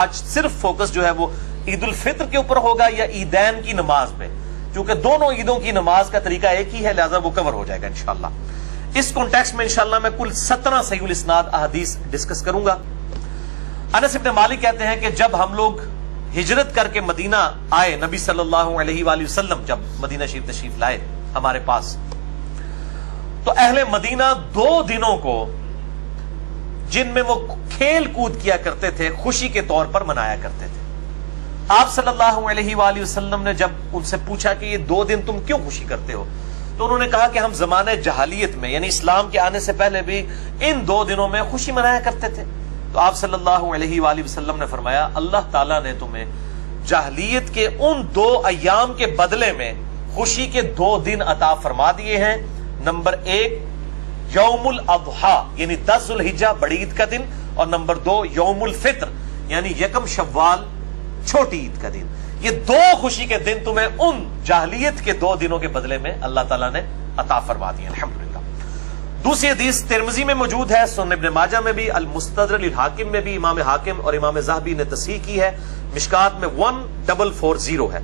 آج صرف فوکس جو ہے وہ عید الفطر کے اوپر ہوگا یا عیدین کی نماز پہ، چونکہ دونوں عیدوں کی نماز کا طریقہ ایک ہی ہے، لہذا وہ کور ہو جائے گا انشاءاللہ۔ اس کانٹیکسٹ میں انشاءاللہ میں کل 17 صحیح الاسناد احادیث ڈسکس کروں گا۔ انس بن مالک کہتے ہیں کہ جب ہم لوگ ہجرت کر کے مدینہ آئے، نبی صلی اللہ علیہ وآلہ وسلم جب مدینہ شریف تشریف لائے ہمارے پاس، تو اہل مدینہ 2 دنوں کو جن میں وہ کھیل کود کیا کرتے تھے خوشی کے طور پر منایا کرتے تھے۔ آپ صلی اللہ علیہ وآلہ وسلم نے جب ان سے پوچھا کہ یہ 2 دن تم کیوں خوشی کرتے ہو، تو انہوں نے کہا کہ ہم زمانہ جہالیت میں یعنی اسلام کے آنے سے پہلے بھی ان 2 دنوں میں خوشی منایا کرتے تھے۔ تو آپ صلی اللہ علیہ وآلہ وسلم نے فرمایا اللہ تعالیٰ نے تمہیں جاہلیت کے ان 2 ایام کے بدلے میں خوشی کے 2 دن عطا فرما دیے ہیں۔ نمبر 1 یوم الاضحیٰ یعنی 10 ذو الحجہ بڑی عید کا دن، اور نمبر 2 یوم الفطر یعنی 1 شوال چھوٹی عید کا دن۔ یہ 2 خوشی کے دن تمہیں ان جاہلیت کے 2 دنوں کے بدلے میں اللہ تعالیٰ نے عطا فرما دیے الحمدللہ۔ دوسری حدیث ترمذی میں موجود ہے، سنن ابن ماجہ میں بھی، المستدرک للحاکم میں بھی، امام حاکم اور امام ذہبی نے تصحیح کی ہے، مشکات میں 1440 ہے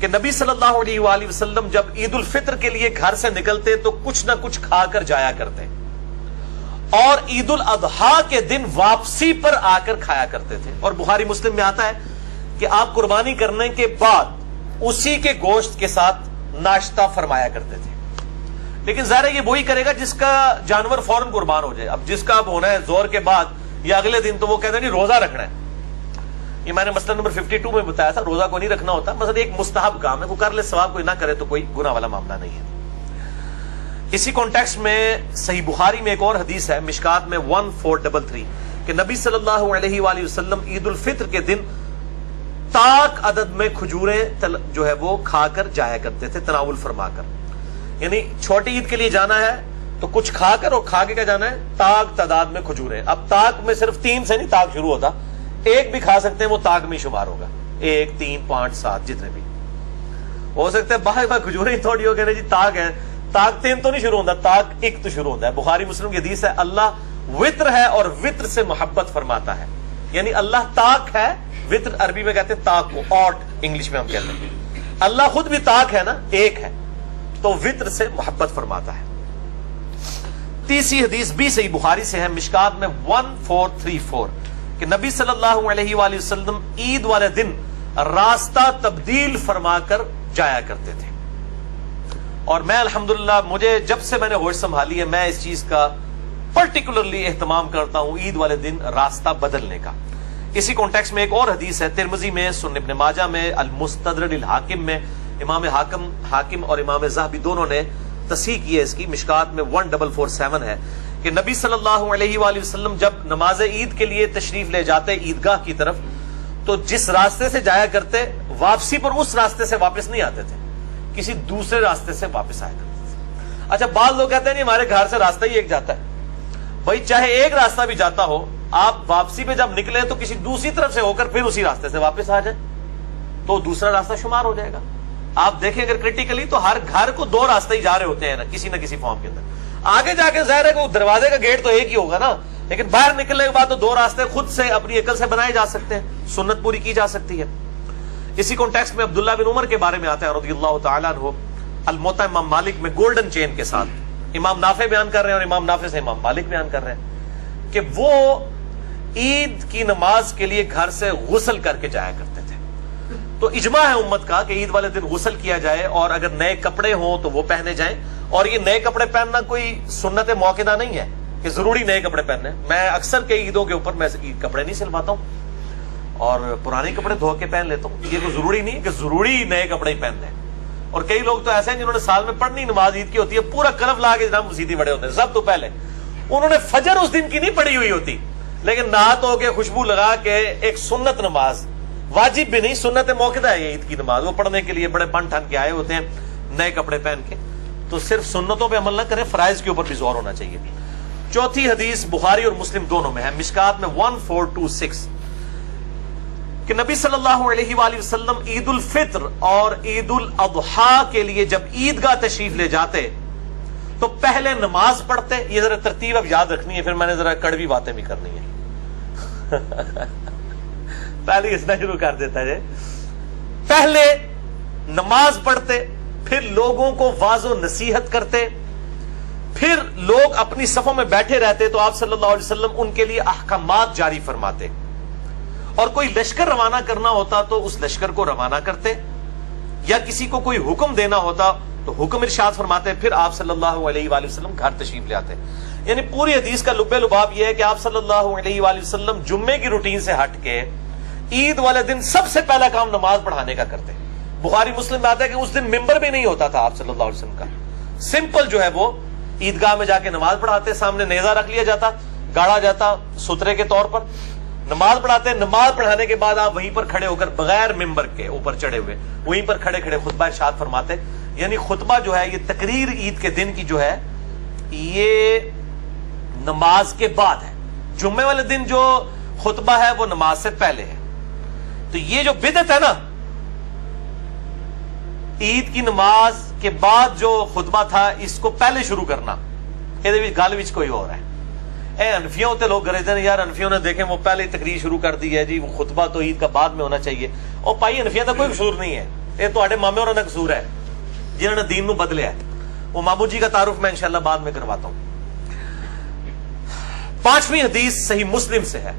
کہ نبی صلی اللہ علیہ وآلہ وسلم جب عید الفطر کے لیے گھر سے نکلتے تو کچھ نہ کچھ کھا کر جایا کرتے، اور عید الاضحیٰ کے دن واپسی پر آ کر کھایا کرتے تھے۔ اور بخاری مسلم میں آتا ہے کہ آپ قربانی کرنے کے بعد اسی کے گوشت کے ساتھ ناشتہ فرمایا کرتے تھے۔ لیکن ظاہر ہے یہ وہی کرے گا جس کا جانور فوراً قربان ہو جائے۔ اب جس کا اب ہونا ہے زور کے بعد یا اگلے دن، تو وہ کہتے ہیں نہیں روزہ رکھنا ہے۔ یہ میں نے مسئلہ نمبر 52 میں بتایا تھا، روزہ کو نہیں رکھنا ہوتا، مثلا ایک مستحب کام ہے، وہ کر لے ثواب، کوئی نہ کرے تو کوئی گناہ والا معاملہ نہیں ہے۔ اسی کانٹیکسٹ میں صحیح بخاری میں ایک اور حدیث ہے، مشکات میں 1433 کہ نبی صلی اللہ علیہ وآلہ وسلم عید الفطر کے دن طاق عدد میں کھجوریں جو ہے وہ کھا کر جایا کرتے تھے، تناول فرما کر۔ یعنی چھوٹی عید کے لیے جانا ہے تو کچھ کھا کر، اور کھا کے کیا جانا ہے، طاق تعداد میں کھجوریں۔ اب طاق میں صرف 3 سے نہیں طاق شروع ہوتا، 1 بھی کھا سکتے ہیں، وہ طاق میں شمار ہوگا، 1 3 5 7 جتنے بھی ہو سکتے ہیں۔ باہر کھجوریں تھوڑی ہو گئے جی طاق ہے، طاق 3 تو نہیں شروع ہوتا، طاق 1 تو شروع ہوتا ہے۔ بخاری مسلم کی حدیث ہے اللہ وطر ہے اور وطر سے محبت فرماتا ہے، یعنی اللہ طاق ہے، وطر عربی میں کہتے ہیں طاق کو، آٹ انگلش میں ہم کہتے ہیں۔ اللہ خود بھی طاق ہے نا، 1 ہے، تو وطر سے محبت فرماتا ہے۔ تیسری حدیث بھی صحیح بخاری سے ہے، مشکات میں 1434 کہ نبی صلی اللہ علیہ وآلہ وسلم عید والے دن راستہ تبدیل فرما کر جایا کرتے تھے۔ اور میں الحمدللہ مجھے جب سے میں نے ہوش سنبھالی ہے، میں اس چیز کا پرٹیکولرلی اہتمام کرتا ہوں، عید والے دن راستہ بدلنے کا۔ اسی کانٹیکسٹ میں ایک اور حدیث ہے، ترمذی میں، سنن ابن ماجہ میں، المستدرک للحاکم میں، امام حاکم اور امام ذہبی دونوں نے تصحیح کی ہے اس کی، مشکات میں 1447 ہے کہ نبی صلی اللہ علیہ وآلہ وسلم جب نماز عید کے لیے تشریف لے جاتے عیدگاہ کی طرف، تو جس راستے سے جایا کرتے واپسی پر اس راستے سے واپس نہیں آتے تھے، کسی دوسرے راستے سے واپس آیا کرتے تھے۔ اچھا بعض لوگ کہتے ہیں نہیں ہمارے گھر سے راستہ ہی ایک جاتا ہے، بھائی چاہے ایک راستہ بھی جاتا ہو، آپ واپسی پہ جب نکلے تو کسی دوسری طرف سے ہو کر پھر اسی راستے سے واپس آ جائیں تو دوسرا راستہ شمار ہو جائے گا۔ آپ دیکھیں اگر کریٹیکلی تو ہر گھر کو 2 راستے ہی جا رہے ہوتے ہیں نا، کسی نہ کسی فارم کے اندر۔ آگے جا کے ظاہر ہے کہ دروازے کا گیٹ تو ایک ہی ہوگا نا، لیکن باہر نکلنے کے بعد تو 2 راستے خود سے اپنی عقل سے بنائے جا سکتے ہیں، سنت پوری کی جا سکتی ہے۔ اسی کانٹیکسٹ میں عبداللہ بن عمر کے بارے میں آتا ہے رضی اللہ تعالیٰ عنہ، الموطا امام مالک میں گولڈن چین کے ساتھ امام نافع بیان کر رہے ہیں، اور امام نافع سے امام مالک بیان کر رہے ہیں کہ وہ عید کی نماز کے لیے گھر سے غسل کر کے جایا کرتے تھے۔ تو اجماع ہے امت کا کہ عید والے دن غسل کیا جائے، اور اگر نئے کپڑے ہوں تو وہ پہنے جائیں۔ اور یہ نئے کپڑے پہننا کوئی سنت موقعہ نہیں ہے کہ ضروری نئے کپڑے پہننے، میں اکثر کئی عیدوں کے اوپر میں کپڑے نہیں سلواتا ہوں اور پرانے کپڑے دھو کے پہن لیتا ہوں۔ یہ کوئی ضروری نہیں ہے کہ ضروری نئے کپڑے ہی پہننے ہیں۔ اور کئی لوگ تو ایسے ہیں جنہوں نے سال میں پڑھنی نماز عید کی ہوتی ہے، پورا کلف لا کے جناب مسیدی بڑے ہوتے ہیں، سب تو پہلے انہوں نے فجر اس دن کی نہیں پڑھی ہوئی ہوتی، لیکن نہا دھو کے خوشبو لگا کے ایک سنت نماز، واجب بھی نہیں، سنت موقع ہے یہ عید کی نماز، وہ پڑھنے کے لیے بڑے بن ٹھن کے آئے ہوتے ہیں نئے کپڑے پہن کے۔ تو صرف سنتوں پہ عمل نہ کریں، فرائض کے اوپر بھی زور ہونا چاہیے۔ چوتھی حدیث بخاری اور مسلم دونوں میں ہے، مشکات میں 1426 کہ نبی صلی اللہ علیہ وآلہ وسلم عید الفطر اور عید الاضحیٰ کے لیے جب عیدگاہ تشریف لے جاتے تو پہلے نماز پڑھتے۔ یہ ذرا ترتیب اب یاد رکھنی ہے، پھر میں نے ذرا کڑوی باتیں بھی کرنی ہے۔ پہلے ہنسنا شروع کر دیتا ہے. پہلے نماز پڑھتے, پھر لوگوں کو واعظ و نصیحت کرتے, پھر لوگ اپنی صفوں میں بیٹھے رہتے تو آپ صلی اللہ علیہ وسلم ان کے لیے احکامات جاری فرماتے, اور کوئی لشکر روانہ کرنا ہوتا تو اس لشکر کو روانہ کرتے, یا کسی کو کوئی حکم دینا ہوتا تو حکم ارشاد فرماتے, پھر آپ صلی اللہ علیہ وآلہ وسلم گھر تشریف لے آتے. یعنی پوری حدیث کا لب لباب یہ ہے کہ آپ صلی اللہ علیہ وآلہ وسلم جمعے کی روٹین سے ہٹ کے عید والے دن سب سے پہلا کام نماز پڑھانے کا کرتے. بخاری مسلم میں آتا ہے کہ اس دن ممبر بھی نہیں ہوتا تھا آپ صلی اللہ علیہ وسلم کا, سمپل جو ہے وہ عیدگاہ میں جا کے نماز پڑھاتے, سامنے نیزہ رکھ لیا جاتا, گاڑا جاتا سترے کے طور پر, نماز پڑھاتے. نماز پڑھانے کے بعد آپ وہیں پر کھڑے ہو کر بغیر ممبر کے اوپر چڑھے ہوئے وہیں پر کھڑے کھڑے خطبہ ارشاد فرماتے. یعنی خطبہ جو ہے یہ تقریر عید کے دن کی جو ہے یہ نماز کے بعد ہے. جمعے والے دن جو خطبہ ہے وہ نماز سے پہلے ہے. تو یہ جو بدعت ہے نا, عید کی نماز کے بعد جو خطبہ تھا اس کو پہلے شروع کرنا, یہ گل وچ کوئی اور ہے. اے انفیوں تے لوگ گرے تھے یار, انفیوں نے دیکھیں وہ پہلے تقریر شروع کر دی ہے جی, وہ خطبہ تو عید کا بعد میں ہونا چاہیے. اور پائی انفیوں کا کوئی قصور نہیں ہے, یہ تو مامے اور قصور ہے جنہوں نے دین نو بدلیا ہے. وہ مامو جی کا تعارف میں انشاءاللہ بعد میں کرواتا ہوں. 5ویں حدیث صحیح مسلم سے ہے,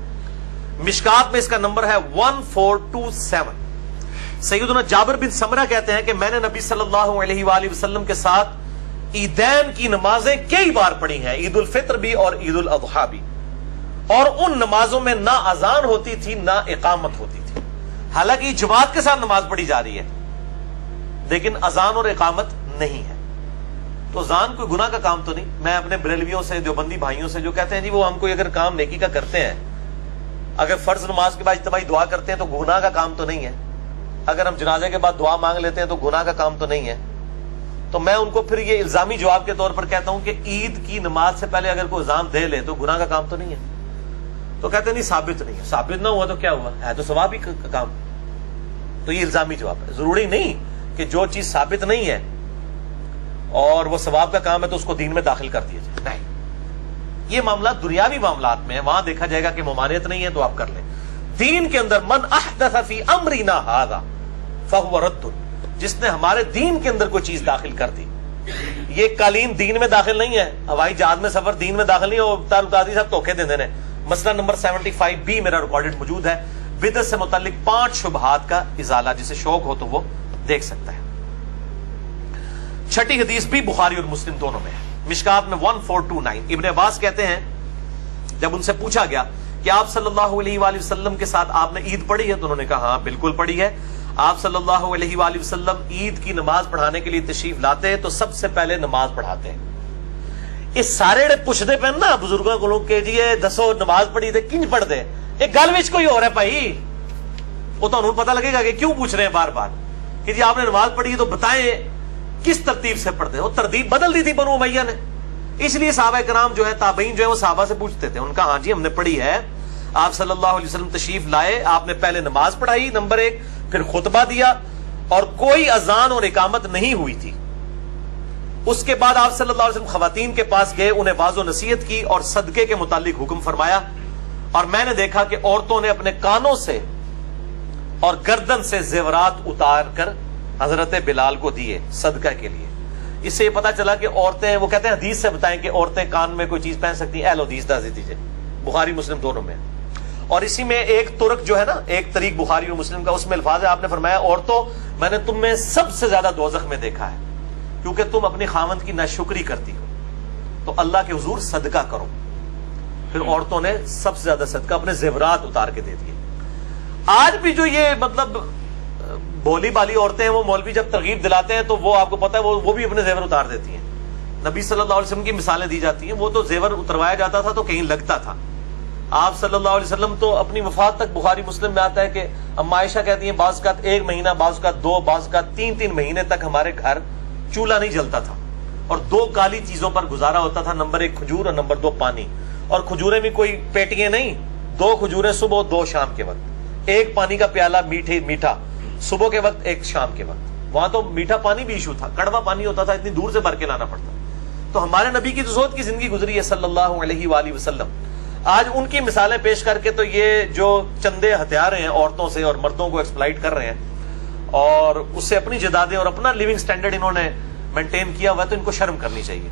مشکات میں اس کا نمبر ہے 1427. سیدنا جابر بن سمرہ کہتے ہیں کہ میں نے نبی صلی اللہ علیہ وآلہ وسلم کے ساتھ عیدین کی نمازیں کئی بار پڑھی ہیں, عید الفطر بھی اور عید الاضحیٰ بھی, اور ان نمازوں میں نہ اذان ہوتی تھی نہ اقامت ہوتی تھی. حالانکہ جماعت کے ساتھ نماز پڑھی جا رہی ہے لیکن اذان اور اقامت نہیں ہے. تو اذان کوئی گناہ کا کام تو نہیں. میں اپنے بریلویوں سے, دیوبندی بھائیوں سے جو کہتے ہیں جی وہ ہم کوئی اگر کام نیکی کا کرتے ہیں, اگر فرض نماز کے بعد اجتماعی دعا کرتے ہیں تو گناہ کا کام تو نہیں ہے, اگر ہم جنازے کے بعد دعا مانگ لیتے ہیں تو گناہ کا کام تو نہیں ہے. تو میں ان کو پھر یہ الزامی جواب کے طور پر کہتا ہوں کہ عید کی نماز سے پہلے اگر کوئی اذان دے لے تو گناہ کا کام تو نہیں ہے. تو کہتے ہیں نہیں ثابت نہیں ہے. ثابت نہ ہوا تو کیا ہوا, ہے تو ثواب ہی کا کام. تو یہ الزامی جواب ہے. ضروری نہیں کہ جو چیز ثابت نہیں ہے اور وہ ثواب کا کام ہے تو اس کو دین میں داخل کر دیا جائے, نہیں. یہ معاملات دنیاوی معاملات میں وہاں دیکھا جائے گا کہ ممانعت نہیں ہے تو آپ کر لیں. دین کے اندر من احدث فی امرنا ھذا فہو رد, جس نے ہمارے دین کے اندر کوئی چیز داخل کر دی. یہ قالین دین میں داخل نہیں ہے, ہوائی جہاز میں سفر دین میں داخل نہیں ہے. تارقادری صاحب دھوکے دے دینے. مسئلہ نمبر 75B میرا ریکارڈڈ موجود ہے, بدعت سے متعلق 5 شبہات کا ازالہ, جسے شوق ہو تو وہ دیکھ سکتا ہے. 6ٹھی حدیث بھی بخاری اور مسلم دونوں میں ہے, مشکات میں 1429. ابن عباس کہتے ہیں جب ان سے پوچھا گیا کہ آپ صلی اللہ علیہ وآلہ وسلم کے ساتھ آپ نے عید پڑھی ہے, تو انہوں نے کہا ہاں بالکل پڑھی ہے. آپ صلی اللہ علیہ وآلہ وسلم عید کی نماز پڑھانے کے لیے تشریف لاتے ہیں تو سب سے پہلے نماز پڑھاتے ہیں. یہ سارے پوچھتے پہ نا بزرگوں کو کہ جی دسو نماز پڑھی تھے کنج پڑھ دے, ایک گل وچ کوئی اور ہے بھائی. وہ تو انہوں پتہ لگے گا کہ کیوں پوچھ رہے ہیں بار بار کہ جی آپ نے نماز پڑھی تو بتائیں کس ترتیب سے پڑھتے. وہ ترتیب بدل دی تھی بنو امیہ نے, اس لیے صحابہ کرام جو ہے تابعین جو ہے وہ صحابہ سے پوچھتے تھے. ان کا ہاں جی ہم نے پڑھی ہے, آپ صلی اللہ علیہ وسلم تشریف لائے, آپ نے پہلے نماز پڑھائی نمبر 1, پھر خطبہ دیا اور کوئی اذان اور اقامت نہیں ہوئی تھی. اس کے بعد آپ صلی اللہ علیہ وسلم خواتین کے پاس گئے, انہیں واعظ و نصیحت کی اور صدقے کے متعلق حکم فرمایا. اور میں نے دیکھا کہ عورتوں نے اپنے کانوں سے اور گردن سے زیورات اتار کر حضرت بلال کو دیے صدقہ کے لیے. اس سے یہ پتا چلا کہ عورتیں, وہ کہتے ہیں حدیث سے بتائیں کہ عورتیں کان میں کوئی چیز پہن سکتی ہیں. اہل حدیث دس دیجیے, بخاری مسلم دونوں میں. اور اسی میں ایک ترک جو ہے نا, ایک طریق بخاری اور مسلم کا, اس میں الفاظ ہے آپ نے فرمایا عورتوں میں نے تم میں سب سے زیادہ دوزخ میں دیکھا ہے کیونکہ تم اپنی خاوند کی ناشکری کرتی ہو, تو اللہ کے حضور صدقہ کرو. پھر عورتوں نے سب سے زیادہ صدقہ اپنے زیورات اتار کے دے دیے. آج بھی جو یہ مطلب بولی بالی عورتیں ہیں, وہ مولوی جب ترغیب دلاتے ہیں تو وہ آپ کو پتا ہے وہ بھی اپنے زیور اتار دیتی ہیں. نبی صلی اللہ علیہ وسلم کی مثالیں دی جاتی ہیں, وہ تو زیور اتروایا جاتا تھا تو کہیں لگتا تھا. آپ صلی اللہ علیہ وسلم تو اپنی وفات تک بخاری مسلم میں آتا ہے کہ اما عائشہ کہتی ہیں بعض اوقات 1 مہینہ, بعض اوقات 2, بعض اوقات 3 مہینے تک ہمارے گھر چولہا نہیں جلتا تھا اور 2 کالی چیزوں پر گزارا ہوتا تھا, نمبر 1 کھجور اور نمبر 2 پانی. اور کھجوریں بھی کوئی پیٹیاں نہیں, 2 کھجوریں صبح 2 شام کے وقت, 1 پانی کا پیالہ میٹھا صبح کے وقت 1 شام کے وقت. وہاں تو میٹھا پانی بھی ایشو تھا, کڑوا پانی ہوتا تھا, اتنی دور سے بھر کے لانا پڑتا. تو ہمارے نبی کی تو زہد کی زندگی گزری ہے صلی اللہ علیہ وآلہ وسلم. آج ان کی مثالیں پیش کر کے تو یہ جو چندے ہتھیار ہیں عورتوں سے اور مردوں کو ایکسپلائٹ کر رہے ہیں اور اس سے اپنی جدادیں اور اپنا لیونگ سٹینڈرڈ انہوں نے مینٹین کیا ہوا ہے، تو ان کو شرم کرنی چاہیے.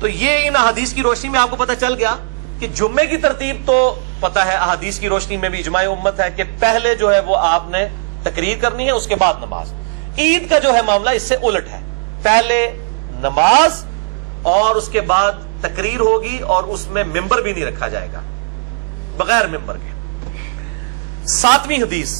تو یہ ان احادیث کی روشنی میں آپ کو پتہ چل گیا کہ جمعے کی ترتیب تو پتہ ہے، احادیث کی روشنی میں بھی اجماع امت ہے کہ پہلے جو ہے وہ آپ نے تقریر کرنی ہے، اس کے بعد نماز. عید کا جو ہے معاملہ اس سے الٹ ہے، پہلے نماز اور اس کے بعد تقریر ہوگی اور اس میں ممبر بھی نہیں رکھا جائے گا، بغیر ممبر کے. 7ویں حدیث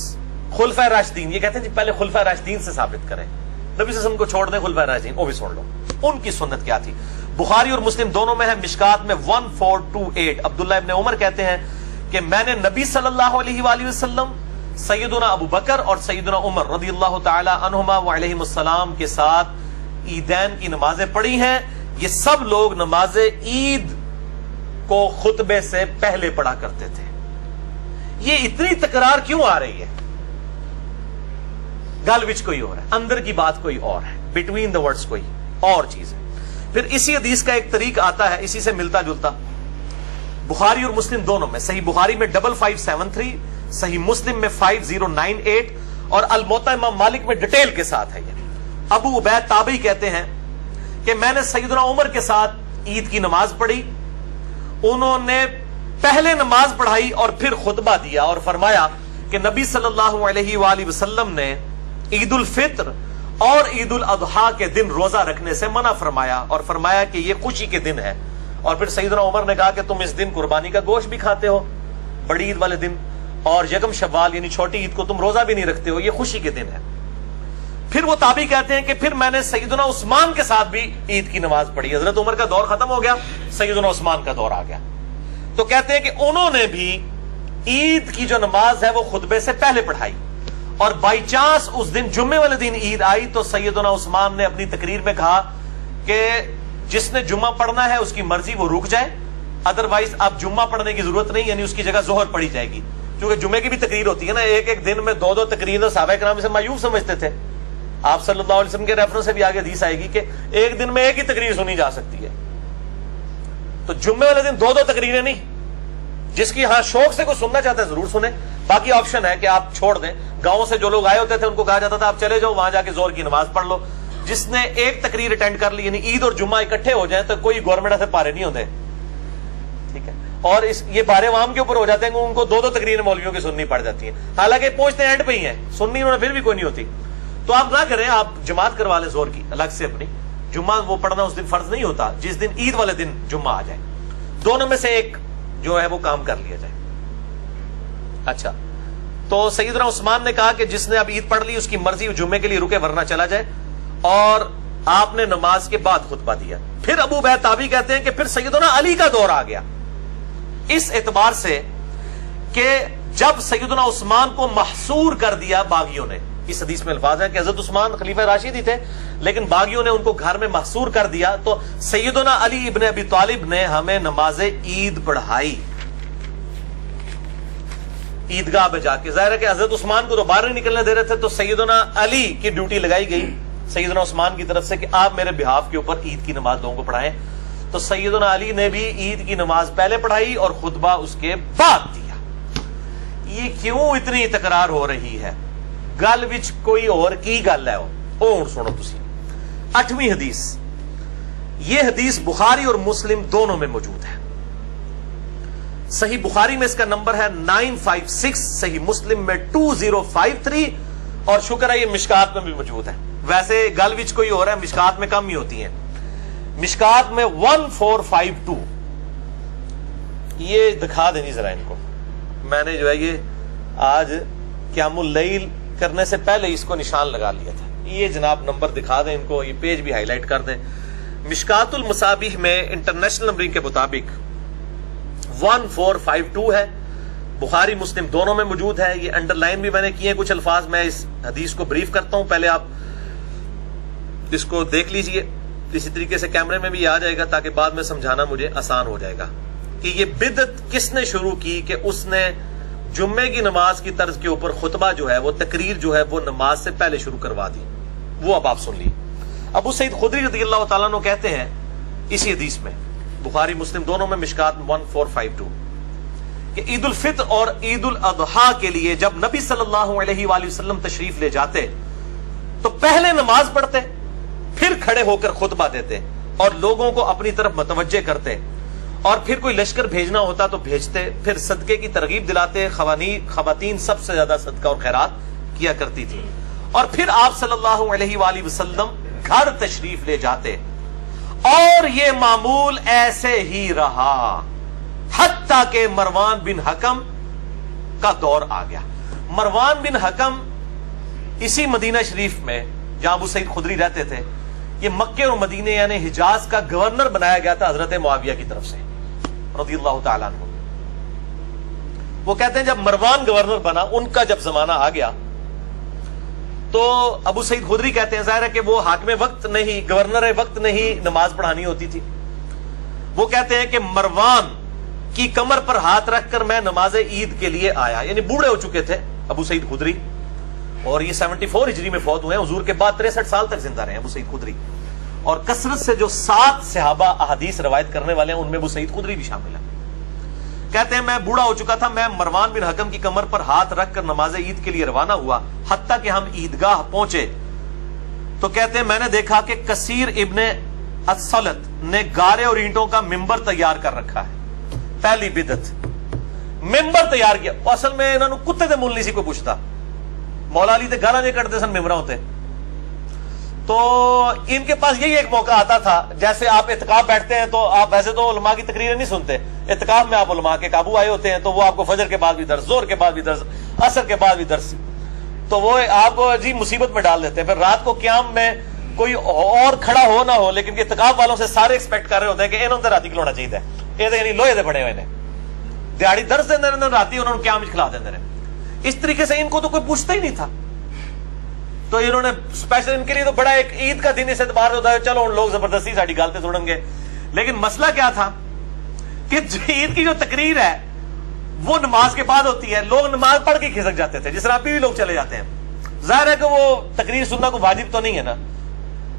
خلفائے راشدین، یہ کہتے ہیں جی پہلے خلفائے راشدین سے ثابت کریں، نبی صلی اللہ علیہ وسلم کو چھوڑ دیں، خلفائے راشدین وہ بھی سن لو ان کی سنت کیا تھی. بخاری اور مسلم دونوں میں ہے، مشکات میں 1428 عبداللہ ابن عمر کہتے ہیں کہ میں نے نبی صلی اللہ علیہ وآلہ وسلم، سیدنا ابو بکر اور سیدنا عمر رضی اللہ تعالی عنہما وعلیہم السلام کے ساتھ عیدین کی نمازیں پڑھی ہیں. یہ سب لوگ نماز عید کو خطبے سے پہلے پڑھا کرتے تھے. یہ اتنی تکرار کیوں آ رہی ہے؟ گل وچ کوئی اور ہے، اندر کی بات کوئی اور ہے، بٹوین دا ورڈز کوئی اور چیز ہے. پھر اسی حدیث کا ایک طریق آتا ہے اسی سے ملتا جلتا، بخاری اور مسلم دونوں میں، صحیح بخاری میں 5573، صحیح مسلم میں 5098 اور الموطا امام مالک میں ڈیٹیل کے ساتھ ہے. یہ ابو عبید تابعی کہتے ہیں کہ میں نے سیدنا عمر کے ساتھ عید کی نماز پڑھی، انہوں نے پہلے نماز پڑھائی اور پھر خطبہ دیا اور فرمایا کہ نبی صلی اللہ علیہ وآلہ وسلم نے عید الفطر اور عید الاضحیٰ کے دن روزہ رکھنے سے منع فرمایا اور فرمایا کہ یہ خوشی کے دن ہے. اور پھر سیدنا عمر نے کہا کہ تم اس دن قربانی کا گوشت بھی کھاتے ہو بڑی عید والے دن، اور یکم شوال یعنی چھوٹی عید کو تم روزہ بھی نہیں رکھتے ہو، یہ خوشی کے دن ہے. پھر وہ تابعی کہتے ہیں کہ پھر میں نے سیدنا عثمان کے ساتھ بھی عید کی نماز پڑھی. حضرت عمر کا دور ختم ہو گیا، سیدنا عثمان کا دور آ گیا. تو کہتے ہیں کہ انہوں نے بھی عید کی جو نماز ہے وہ خطبے سے پہلے پڑھائی، اور بائی چانس اس دن جمعے والے دن عید آئی تو سیدنا عثمان نے اپنی تقریر میں کہا کہ جس نے جمعہ پڑھنا ہے اس کی مرضی وہ رک جائے، ادروائز اب جمعہ پڑھنے کی ضرورت نہیں، یعنی اس کی جگہ ظہر پڑھی جائے گی. کیونکہ جمعے کی بھی تقریر ہوتی ہے نا، ایک ایک دن میں دو تقریر، صحابہ کرام اسے مایوب سمجھتے تھے. آپ صلی اللہ علیہ وسلم کے ریفرنس سے بھی آگے حدیث آئے گی کہ ایک دن میں ایک ہی تقریر سنی جا سکتی ہے. تو جمعے والے دن دو تقریریں نہیں، جس کی ہاں شوق سے کوئی سننا چاہتا ہے ضرور سنیں، باقی آپشن ہے کہ آپ چھوڑ دیں. گاؤں سے جو لوگ آئے ہوتے تھے ان کو کہا جاتا تھا آپ چلے جاؤ وہاں جا کے زور کی نماز پڑھ لو. جس نے ایک تقریر اٹینڈ کر لی، یعنی عید اور جمعہ اکٹھے ہو جائیں تو کوئی گورنمنٹ سے پارے نہیں ہوتے، ٹھیک ہے. اور یہ بارے عوام کے اوپر ہو جاتے ہیں کہ ان کو دو تقریریں مولویوں کی سننی پڑ جاتی ہیں، حالانکہ پہنچتے اینڈ پہ ہی ہیں، سننی انہوں نے پھر بھی کوئی نہیں ہوتی. تو آپ نہ کریں، آپ جماعت کروا لیں زور کی الگ سے اپنی. جمعہ وہ پڑھنا اس دن فرض نہیں ہوتا جس دن عید والے دن جمعہ آ جائے، دونوں میں سے ایک جو ہے وہ کام کر لیا جائے. اچھا، تو سیدنا عثمان نے کہا کہ جس نے اب عید پڑھ لی اس کی مرضی جمعے کے لیے رکے ورنہ چلا جائے، اور آپ نے نماز کے بعد خطبہ دیا. پھر ابو عبید تابعی کہتے ہیں کہ پھر سیدنا علی کا دور آ گیا، اس اعتبار سے کہ جب سیدنا عثمان کو محصور کر دیا باغیوں نے. اس حدیث میں الفاظ ہے کہ حضرت عثمان خلیفہ راشد ہی تھے لیکن باغیوں نے ان کو گھر میں محصور کر دیا، تو سیدنا علی ابن ابی طالب نے ہمیں نماز عید پڑھائی عیدگاہ میں جا کے. ظاہر ہے کہ حضرت عثمان کو تو باہر نہیں نکلنے دے رہے تھے، تو سیدنا علی کی ڈیوٹی لگائی گئی سیدنا عثمان کی طرف سے کہ آپ میرے بہاف کے اوپر عید کی نماز لوگوں کو پڑھائیں. تو سیدنا علی نے بھی عید کی نماز پہلے پڑھائی اور خطبہ اس کے بعد دیا. یہ کیوں اتنی تکرار ہو رہی ہے؟ گل وچ کوئی اور کی گل ہے اور سنو تسی. 8ویں حدیث، یہ حدیث بخاری اور مسلم دونوں میں موجود ہے. صحیح بخاری میں اس کا نمبر ہے 956، صحیح مسلم میں 2053، اور شکر ہے یہ مشکات میں بھی موجود ہے. ویسے گل وچ کوئی اور ہے، مشکات میں کم ہی ہوتی ہیں. مشکات میں 1452. یہ دکھا دیں ذرا ان کو، میں نے جو ہے یہ آج قیام اللیل کرنے سے پہلے اس کو نشان لگا لیا تھا. یہ جناب نمبر دکھا دیں ان کو، یہ پیج بھی ہائی لائٹ کر دیں. مشکات المصابیح میں انٹرنیشنل نمبرنگ کے مطابق 1452 ہے. بخاری مسلم دونوں میں موجود ہے. یہ انڈر لائن بھی میں نے کیے ہیں کچھ الفاظ. میں اس حدیث کو بریف کرتا ہوں، پہلے آپ اس کو دیکھ لیجئے. اسی طریقے سے کیمرے میں بھی آ جائے گا تاکہ بعد میں سمجھانا مجھے آسان ہو جائے گا کہ یہ بدعت کس نے شروع کی کہ اس نے جمعے کی نماز کی طرز کے اوپر خطبہ جو ہے وہ تقریر جو ہے وہ نماز سے پہلے شروع کروا دی. وہ اب آپ سن لیے. ابو سعید خدری رضی اللہ تعالیٰ عنہ کہتے ہیں اسی حدیث میں بخاری مسلم دونوں میں، مشکات 1452، کہ عید الفطر اور عید الاضحیٰ کے لیے جب نبی صلی اللہ علیہ وآلہ وسلم تشریف لے جاتے تو پہلے نماز پڑھتے، پھر کھڑے ہو کر خطبہ دیتے اور لوگوں کو اپنی طرف متوجہ کرتے، اور پھر کوئی لشکر بھیجنا ہوتا تو بھیجتے، پھر صدقے کی ترغیب دلاتے، خواتین سب سے زیادہ صدقہ اور خیرات کیا کرتی تھی، اور پھر آپ صلی اللہ علیہ وآلہ وسلم گھر تشریف لے جاتے، اور یہ معمول ایسے ہی رہا حتیٰ کہ مروان بن حکم کا دور آ گیا۔ مروان بن حکم اسی مدینہ شریف میں جہاں ابو سعید خدری رہتے تھے، یہ مکے اور مدینے یعنی حجاز کا گورنر بنایا گیا تھا حضرت معاویہ کی طرف سے رضی اللہ تعالیٰ عنہ۔ وہ کہتے ہیں جب مروان گورنر بنا، ان کا جب زمانہ آ گیا تو ابو سعید خدری کہتے ہیں ظاہر ہے کہ وہ حاکم وقت نہیں، گورنر وقت نہیں نماز پڑھانی ہوتی تھی، وہ کہتے ہیں کہ مروان کی کمر پر ہاتھ رکھ کر میں نماز عید کے لیے آیا، یعنی بوڑھے ہو چکے تھے ابو سعید خدری، اور یہ 74 ہجری میں فوت ہوئے ہیں، حضور کے بعد 63 سال تک زندہ رہے ابو سعید خدری، اور کثرت سے جو 7 صحابہ احادیث روایت کرنے والے ہیں ان میں ابو سعید خدری بھی شامل ہے۔ کہتے ہیں میں بوڑھا ہو چکا تھا، میں مروان بن حکم کی کمر پر ہاتھ رکھ کر نماز عید کے لیے روانہ ہوا، حتیٰ کہ ہم عیدگاہ پہنچے تو کہتے ہیں میں نے دیکھا کہ کثیر ابن الصلت نے گارے اور اینٹوں کا ممبر تیار کر رکھا ہے۔ پہلی بدعت، ممبر تیار کیا، اصل میں انہوں نے کتے دے مول نہیں سی کوئی پوچھتا، مولا علی تے گالا نہیں کٹتے سن ممبر ہوتے، تو ان کے پاس یہی ایک موقع آتا تھا، جیسے آپ اعتکاف بیٹھتے ہیں تو آپ ویسے تو علماء کی تقریریں نہیں سنتے، اعتکاف میں آپ علماء کے قابو آئے ہوتے ہیں تو وہ آپ کو فجر کے بعد بھی درس، زہر کے بعد بھی درس، عصر کے بعد بھی درس، تو وہ آپ کو جی مصیبت میں ڈال دیتے ہیں۔ پھر رات کو قیام میں کوئی اور کھڑا ہو نہ ہو، لیکن اعتکاف والوں سے سارے ایکسپیکٹ کر رہے ہوتے ہیں کہ انہوں نے راتی کھلونا چاہیے، یہ یعنی لوہے دے بڑے ہوئے نے دیہڑی درس دیں راتی انہوں نے قیام کھلا دیں۔ اس طریقے سے ان کو تو کوئی پوچھتا ہی نہیں تھا، تو انہوں نے اسپیشل ان کے لیے تو بڑا ایک عید کا دن اس اعتبار ہوتا ہے چلو ان لوگ زبردستی ساڑی گالتے سنیں گے، لیکن مسئلہ کیا تھا کہ عید کی جو تقریر ہے وہ نماز کے بعد ہوتی ہے، لوگ نماز پڑھ کے کھسک جاتے تھے، جس طرح ابھی بھی لوگ چلے جاتے ہیں، ظاہر ہے کہ وہ تقریر سننا کو واجب تو نہیں ہے نا،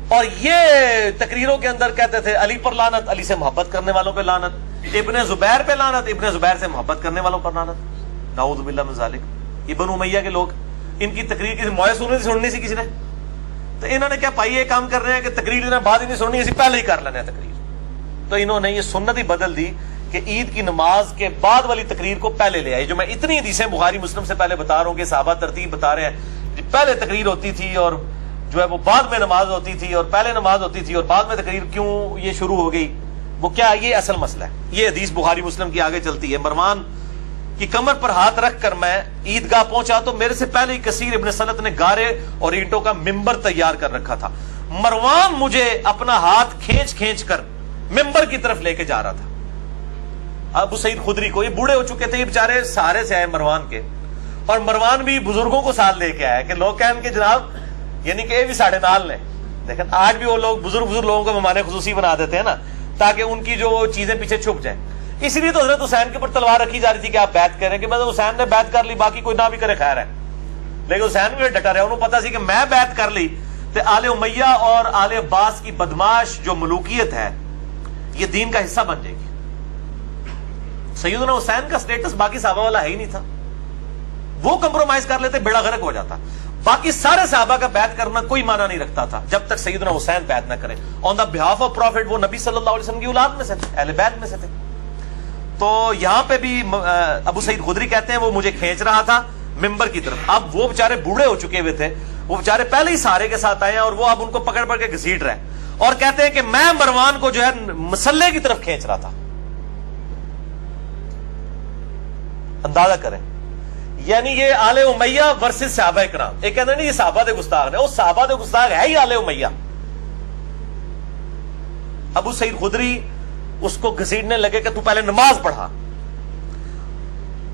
اور یہ تقریروں کے اندر کہتے تھے علی پر لعنت، علی سے محبت کرنے والوں پہ لعنت، ابن زبیر پہ لعنت، ابن زبیر سے محبت کرنے والوں پر لعنت، نعوذ باللہ من ذالک۔ یہ بنو امیہ کے لوگ، ان کی تقریر کسی موئے سننی سی کسی نے، تو انہوں نے کیا پائی یہ کام کر رہے ہیں کہ تقریر نے بعد ہی نہیں سننی، اسی پہلے ہی کر لینا ہے تقریر، تو انہوں نے یہ سنت ہی بدل دی کہ عید کی نماز کے بعد والی تقریر کو پہلے لے آئی۔ جو میں اتنی حدیثیں بخاری مسلم سے پہلے بتا رہا ہوں کہ صحابہ ترتیب بتا رہے ہیں، پہلے تقریر ہوتی تھی اور جو ہے وہ بعد میں نماز ہوتی تھی، اور پہلے نماز ہوتی تھی اور بعد میں تقریر کیوں یہ شروع ہو گئی، وہ کیا یہ اصل مسئلہ ہے۔ یہ حدیث بخاری مسلم کی آگے چلتی ہے، مروان کی کمر پر ہاتھ رکھ کر میں عیدگاہ پہنچا تو میرے سے پہلے ہی کثیر ابن سلط نے گارے اور اینٹوں کا ممبر تیار کر رکھا تھا، مروان مجھے اپنا ہاتھ کھینچ کھینچ کر ممبر کی طرف لے کے جا رہا تھا۔ ابو سعید خدری کو، یہ بوڑھے ہو چکے تھے، یہ بیچارے سہارے سے آئے مروان کے، اور مروان بھی بزرگوں کو ساتھ لے کے آیا کہ لوگ کہیں کہ جناب یعنی کہ یہ بھی ساڑھے نال نے، لیکن آج بھی وہ لوگ بزرگ لوگوں کو مہمان خصوصی بنا دیتے ہیں نا تاکہ ان کی جو چیزیں پیچھے چھپ جائیں، اسی لیے تو حضرت حسین کے اوپر تلوار رکھی جا رہی تھی کہ آپ بیعت کریں، کہ مطلب حسین نے بیعت کر لی باقی کوئی نہ بھی کرے خیر ہے، لیکن حسین بھی ڈٹا رہا، انہوں پتا سی کہ میں بیعت کر لی تو آل امیہ اور آل عباس کی بدماش جو ملوکیت ہے یہ دین کا حصہ بن جائے گی۔ سیدنا حسین کا سٹیٹس باقی صحابہ والا ہے ہی نہیں تھا، وہ کمپرومائز کر لیتے بیڑا غرق ہو جاتا، باقی سارے صحابہ کا بیعت کرنا کوئی معنی نہیں رکھتا تھا جب تک سیدنا حسین بیعت نہ کرے آن دا بہاف آف پروفٹ، وہ نبی صلی اللہ علیہ وسلم کی اولاد میں سے تھے، اہل بیت میں سے تھے۔ تو یہاں پہ بھی ابو سعید خدری کہتے ہیں وہ مجھے کھینچ رہا تھا ممبر کی طرف، اب وہ بیچارے بوڑھے ہو چکے ہوئے تھے، وہ بیچارے پہلے ہی سہارے کے ساتھ آئے ہیں اور وہ اب ان کو پکڑ پکڑ کے گھسیٹ رہے ہیں، اور کہتے ہیں کہ میں مروان کو جو ہے مسلح کی طرف کھینچ رہا تھا۔ اندازہ کریں، یعنی یہ آل امیہ ورسز صحابہ کرام، ایک کہتے ہیں نہیں یہ صحابہ دے گستاخ نے، وہ صحابہ دے گستاخ ہے ہی آل امیہ۔ ابو سعید خدری اس کو گھسیٹنے لگے کہ تو پہلے نماز پڑھا،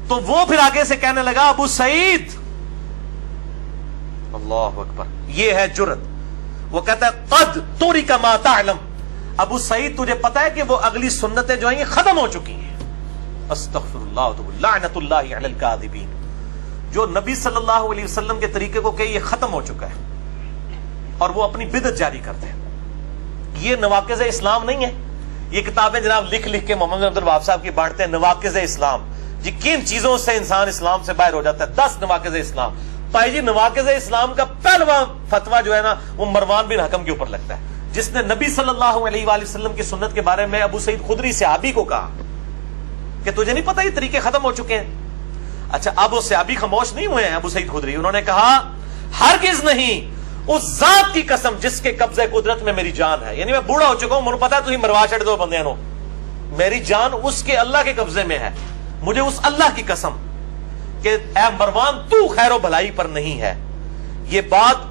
تو وہ پھر آگے سے کہنے لگا ابو سعید، اللہ اکبر، یہ ہے جرت، وہ کہتا ہے قد تورک ما تعلم، ابو سعید تجھے پتا ہے کہ وہ اگلی سنتیں جو ہیں یہ ختم ہو چکی ہیں، استغفر اللہ لعنت اللہ علی الکاذبین، جو نبی صلی اللہ علیہ وسلم کے طریقے کو کہ یہ ختم ہو چکا ہے اور وہ اپنی بدعت جاری کرتے ہیں۔ یہ نواقض اسلام نہیں ہے، یہ کتابیں جناب لکھ لکھ کے محمد عبد الوہاب صاحب کی بانٹتے ہیں. نواقض اسلام، جی کن چیزوں سے انسان اسلام سے باہر ہو جاتا ہے؟ 10 نواقض اسلام. بھائی جی نواقض اسلام کا پہلوا فتویٰ جو ہے نا وہ مروان بن حکم کے اوپر لگتا ہے، جس نے نبی صلی اللہ علیہ وآلہ وسلم کی سنت کے بارے میں ابو سعید خدری صحابی کو کہا کہ تجھے نہیں پتا یہ طریقے ختم ہو چکے ہیں. اچھا اب وہ صحابی خاموش نہیں ہوئے ہیں ابو سعید خدری، انہوں نے کہا ہرگز نہیں، اس ذات کی قسم جس کے قبضہ قدرت میں میری جان ہے، یعنی میں بوڑھا ہو چکا ہوں، مجھے پتا تھی مروا چڑھ دو بندے نو، میری جان اس کے اللہ کے قبضے میں ہے، مجھے اس اللہ کی قسم کہ اے مروان تو خیر و بھلائی پر نہیں ہے. یہ بات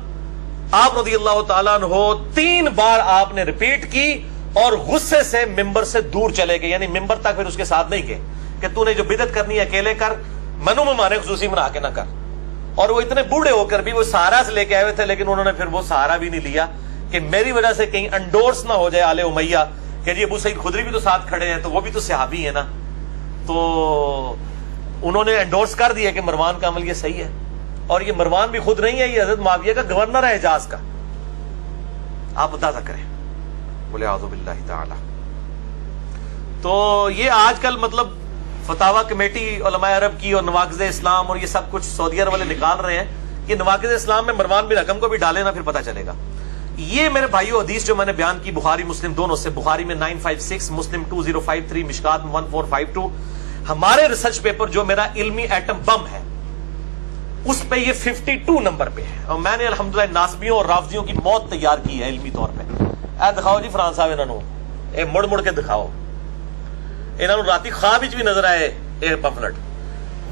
آپ رضی اللہ تعالیٰ عنہ 3 بار آپ نے ریپیٹ کی اور غصے سے ممبر سے دور چلے گئے، یعنی ممبر تک پھر اس کے ساتھ نہیں گئے کہ تو نے جو بدعت کرنی ہے اکیلے کر، منو میں مانے خصوصی بنا کے نہ کر. اور وہ اتنے بوڑھے ہو کر بھی وہ سہارا سے لے کے آئے ہوئے تھے، لیکن انہوں نے پھر وہ سہارا بھی نہیں لیا کہ میری وجہ سے کہیں انڈورس نہ ہو جائے آل امیہ کہ جی ابو سعید خدری بھی تو ساتھ کھڑے ہیں تو وہ بھی تو صحابی ہے نا. تو انہوں نے انڈورس کر دیا کہ مروان کا عمل یہ صحیح ہے، اور یہ مروان بھی خود نہیں ہے، یہ حضرت معاویہ کا گورنر ہے حجاز کا. آپ اندازہ کریں، بولے اعوذ باللہ تعالی. تو یہ آج کل مطلب فتاوی کمیٹی علماء عرب کی اور نواقض اسلام اور یہ سب کچھ سعودی عرب والے نکال رہے ہیں، یہ نواقض اسلام میں مروان بن حکم کو بھی ڈالے نا، پھر پتہ چلے گا. یہ میرے بھائیو حدیث جو میں نے بیان کی بخاری مسلم دونوں سے، بخاری میں 956، مسلم 2053، مشکات 1452. ہمارے ریسرچ پیپر جو میرا علمی ایٹم بم ہے اس پہ یہ 52 نمبر پہ ہے، اور میں نے الحمدللہ ناسبیوں اور رافضیوں کی موت تیار کی ہے علمی طور پہ. اے دکھاؤ جی فرحان صاحب انہوں اے مڑ مڑ کے دکھاؤ، انہوں راتی خواب بھی نظر آئے اے پمفلٹ.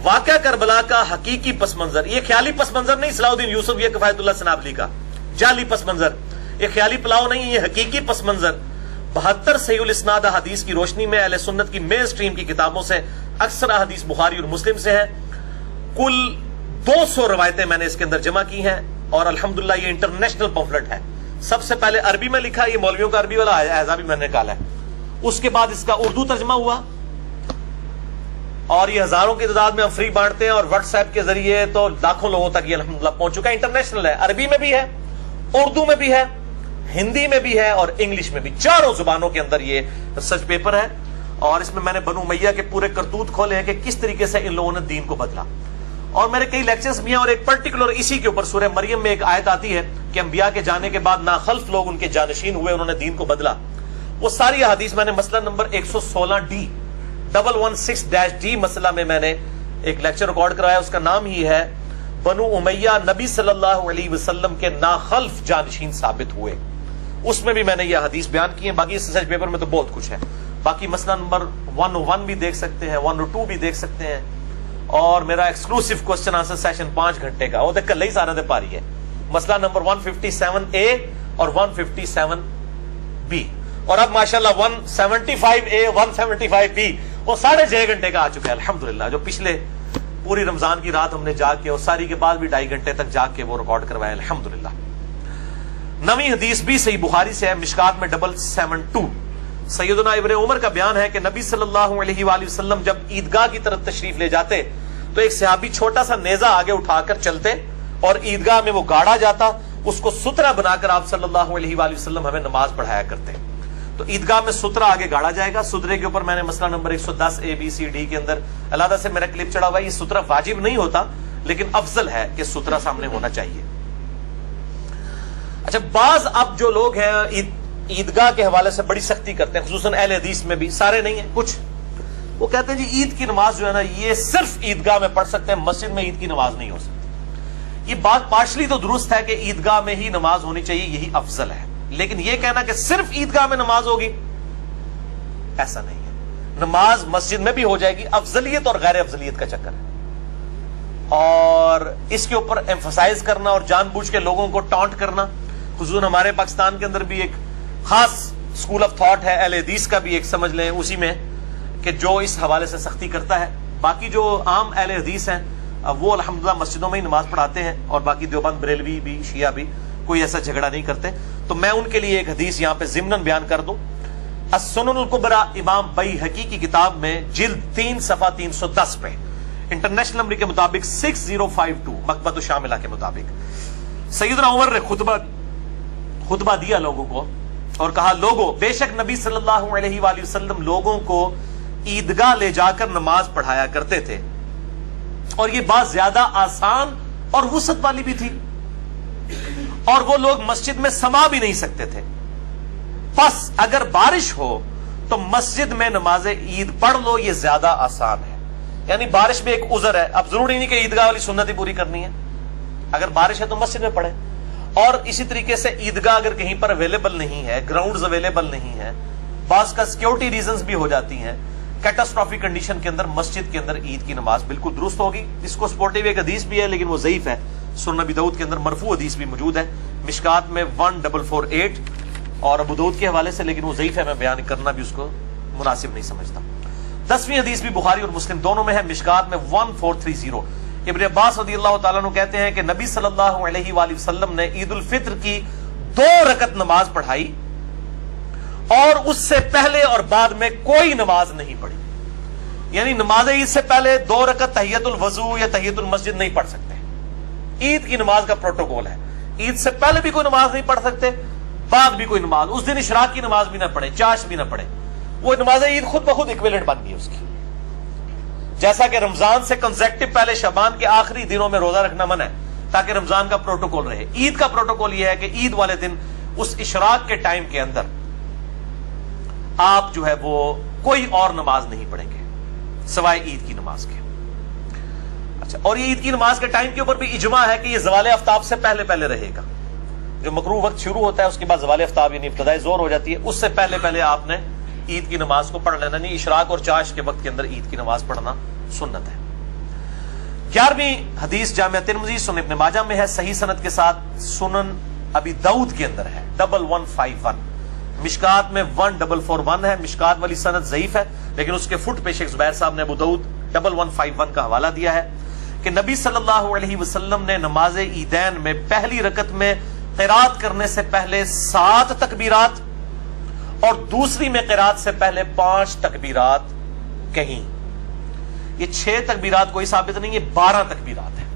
واقعہ کربلا کا حقیقی پس منظر، یہ خیالی پس منظر نہیں صلاح الدین یوسف یہ کفایت اللہ سنابلی کا جعلی پس منظر، یہ خیالی پلاؤ نہیں، یہ حقیقی پس منظر. 72 صحیح الاسناد حدیث کی روشنی میں اہل سنت کی مین سٹریم کی کتابوں سے اکثر حدیث بخاری اور مسلم سے ہے. کل 200 روایتیں میں نے اس کے اندر جمع کی ہیں، اور الحمدللہ یہ انٹرنیشنل پمفلٹ ہے. سب سے پہلے عربی میں لکھا، یہ مولویوں کا عربی والا اعزا بھی میں نے نکالا ہے. اس کے بعد اس کا اردو ترجمہ ہوا، اور یہ ہزاروں کی تعداد میں ہم فری بانٹتے ہیں، اور واٹس ایپ کے ذریعے تو لاکھوں لوگوں تک یہ الحمدللہ پہنچ چکا ہے. انٹرنیشنل ہے، عربی میں بھی ہے، اردو میں بھی ہے، ہندی میں بھی ہے اور انگلش میں بھی، 4 زبانوں کے اندر یہ ریسرچ پیپر ہے. اور اس میں میں نے بنو امیہ کے پورے کرتوت کھولے ہیں کہ کس طریقے سے ان لوگوں نے دین کو بدلا. اور میرے کئی لیکچرز بھی ہیں، اور ایک پرٹیکولر اسی کے اوپر سورہ مریم میں ایک آیت آتی ہے کہ انبیاء کے جانے کے بعد ناخلف لوگ ان کے جانشین ہوئے، انہوں نے دین کو بدلا. وہ ساری حدیث میں نے مسئلہ نمبر 116D 116-D مسئلہ میں نے ایک لیکچر ریکارڈ کرایا، اس کا نام ہی ہے بنو امیہ نبی صلی اللہ علیہ وسلم کے ناخلف جانشین ثابت ہوئے. اس میں بھی میں نے یہ حدیث بیان کی ہے. باقی اس ریسرچ پیپر میں تو بہت کچھ ہے. باقی مسئلہ نمبر 101 بھی دیکھ سکتے ہیں، 102 بھی دیکھ سکتے ہیں، اور میرا ایکسکلوسیو کوسچن آنسر سیشن 5 گھنٹے کا وہ دیکھ کر لئی سارے دے پاری ہے. مسئلہ نمبر 157A اور 157B، اور اب ماشاءاللہ 175A 175B وہ 6.5 گھنٹے کا آ چکا ہے الحمدللہ. جو پچھلے پوری رمضان کی رات ہم نے جاگ کے اور ساری کے بعد بھی 2.5 گھنٹے تک جاگ کے وہ ریکارڈ کروایا الحمدللہ. نویں حدیث بھی صحیح بخاری سے ہے، مشکات میں 772. سیدنا ابن عمر کا بیان ہے کہ نبی صلی اللہ علیہ وآلہ وسلم جب عیدگاہ کی طرف تشریف لے جاتے تو ایک صحابی چھوٹا سا نیزہ آگے اٹھا کر چلتے اور عیدگاہ میں وہ گاڑا جاتا، اس کو سترہ بنا کر آپ صلی اللہ علیہ وآلہ وسلم ہمیں نماز پڑھایا کرتے. تو عیدگاہ میں سترہ آگے گاڑا جائے گا. سترے کے اوپر میں نے مسئلہ number 110A B C D کے اندر علیحدہ سے میرا کلپ چڑھا ہوا ہے. یہ سترہ واجب نہیں ہوتا لیکن افضل ہے کہ سترہ سامنے ہونا چاہیے. اچھا بعض اب جو لوگ ہیں عیدگاہ کے حوالے سے بڑی سختی کرتے ہیں، خصوصاً اہل حدیث میں بھی، سارے نہیں ہیں کچھ، وہ کہتے ہیں جی عید کی نماز جو ہے نا یہ صرف عیدگاہ میں پڑھ سکتے ہیں، مسجد میں عید کی نماز نہیں ہو سکتی. یہ بات پارشلی تو درست ہے کہ عیدگاہ میں ہی نماز ہونی چاہیے، یہی افضل ہے، لیکن یہ کہنا کہ صرف عیدگاہ میں نماز ہوگی ایسا نہیں ہے. نماز مسجد میں بھی ہو جائے گی. افضلیت اور غیر افضلیت کا چکر ہے، اور اس کے اوپر ایمفسائز کرنا اور جان بوجھ کے لوگوں کو ٹانٹ کرنا. خصوصاً ہمارے پاکستان کے اندر بھی ایک خاص اسکول آف تھاٹ ہے اہل حدیث کا بھی، ایک سمجھ لیں اسی میں، کہ جو اس حوالے سے سختی کرتا ہے. باقی جو عام اہل حدیث ہیں وہ الحمدللہ مسجدوں میں ہی نماز پڑھاتے ہیں، اور باقی دیوبند بریلوی بھی شیعہ بھی کوئی ایسا جھگڑا نہیں کرتے. تو میں ان کے لیے ایک حدیث یہاں پہ ضمناً بیان کر دوں. السنن الکبری امام بیہقی کی کتاب میں جلد 3 صفحہ 310 پہ انٹرنیشنل نمبر کے مطابق 6052 مکتبۃ الشاملہ کے مطابق سیدنا عمر نے خطبہ دیا لوگوں کو اور کہا لوگوں، بے شک نبی صلی اللہ علیہ وآلہ وسلم لوگوں کو عیدگاہ لے جا کر نماز پڑھایا کرتے تھے، اور یہ بات زیادہ آسان اور وسعت والی بھی تھی، اور وہ لوگ مسجد میں سما بھی نہیں سکتے تھے، پس اگر بارش ہو تو مسجد میں نماز عید پڑھ لو، یہ زیادہ آسان ہے۔ یعنی بارش میں ایک عذر ہے، اب ضروری نہیں کہ عیدگاہ والی سنت ہی پوری کرنی ہے، اگر بارش ہے تو مسجد میں پڑھیں۔ اور اسی طریقے سے عیدگاہ اگر کہیں پر اویلیبل نہیں ہے، گراؤنڈز اویلیبل نہیں ہے، بعض کا سیکیورٹی ریزنز بھی ہو جاتی ہیں، کیٹاسٹرافک کنڈیشن کے اندر مسجد کے اندر عید کی نماز بالکل درست ہوگی۔ اس کو سپورٹیو ایک حدیث بھی ہے لیکن وہ ضعیف ہے، سنن ابی داؤد کے اندر مرفوع حدیث بھی موجود ہے، مشکات میں 1448 اور ابو داؤد کے حوالے سے، لیکن وہ ضعیف ہے، میں بیان کرنا بھی اس کو مناسب نہیں سمجھتا۔ 10ویں حدیث بھی بخاری اور مسلم دونوں میں ہے، مشکات میں 1430۔ ابن عباس رضی اللہ تعالیٰ عنہ کہتے ہیں کہ نبی صلی اللہ علیہ وآلہ وسلم نے عید الفطر کی 2 رکعت نماز پڑھائی، اور اس سے پہلے اور بعد میں کوئی نماز نہیں پڑھی۔ یعنی نماز عید سے پہلے 2 رکعت تحیت الوضو یا تحیت المسجد نہیں پڑھ سکتے، عید کی نماز کا پروٹوکول ہے، عید سے پہلے بھی کوئی نماز نہیں پڑھ سکتے، بعد بھی کوئی نماز، اس دن اشراق کی نماز بھی نہ پڑھے، چاش بھی نہ پڑھے، وہ نماز عید خود بخود ایکویلنٹ بن گئی اس کی۔ جیسا کہ رمضان سے کنزیکٹو پہلے شعبان کے آخری دنوں میں روزہ رکھنا منع ہے تاکہ رمضان کا پروٹوکول رہے، عید کا پروٹوکول یہ ہے کہ عید والے دن اس اشراق کے ٹائم کے اندر آپ جو ہے وہ کوئی اور نماز نہیں پڑھیں گے سوائے عید کی نماز کے۔ اچھا، اور یہ عید کی نماز کے ٹائم کے اوپر بھی اجماع ہے کہ یہ زوال آفتاب سے پہلے پہلے رہے گا، جو مکروہ وقت شروع ہوتا ہے اس کے بعد زوال آفتاب یعنی ابتدائی ظہر ہو جاتی ہے، اس سے پہلے پہلے آپ نے عید کی نماز کو پڑھ لینا، نہیں اشراق اور چاش کے وقت کے اندر عید کی نماز پڑھنا سنت ہے۔ 11ویں حدیث جامع ترمذی سنن ابن ماجہ میں ہے، صحیح سند کے ساتھ سنن ابی داؤد کے اندر ہے 1151، مشکات میں 1441 ہے، مشکات والی سند ضعیف ہے لیکن اس کے فٹ پہ شیخ زبیر صاحب نے ابو داؤد 1151 کا حوالہ دیا ہے کہ نبی صلی اللہ علیہ وسلم نے نماز عیدین میں پہلی رکعت میں قرات کرنے سے پہلے 7 تکبیرات اور دوسری میں قرات سے پہلے 5 تکبیرات کہیں۔ یہ 6 تکبیرات کوئی ثابت نہیں، یہ 12 تکبیرات ہیں۔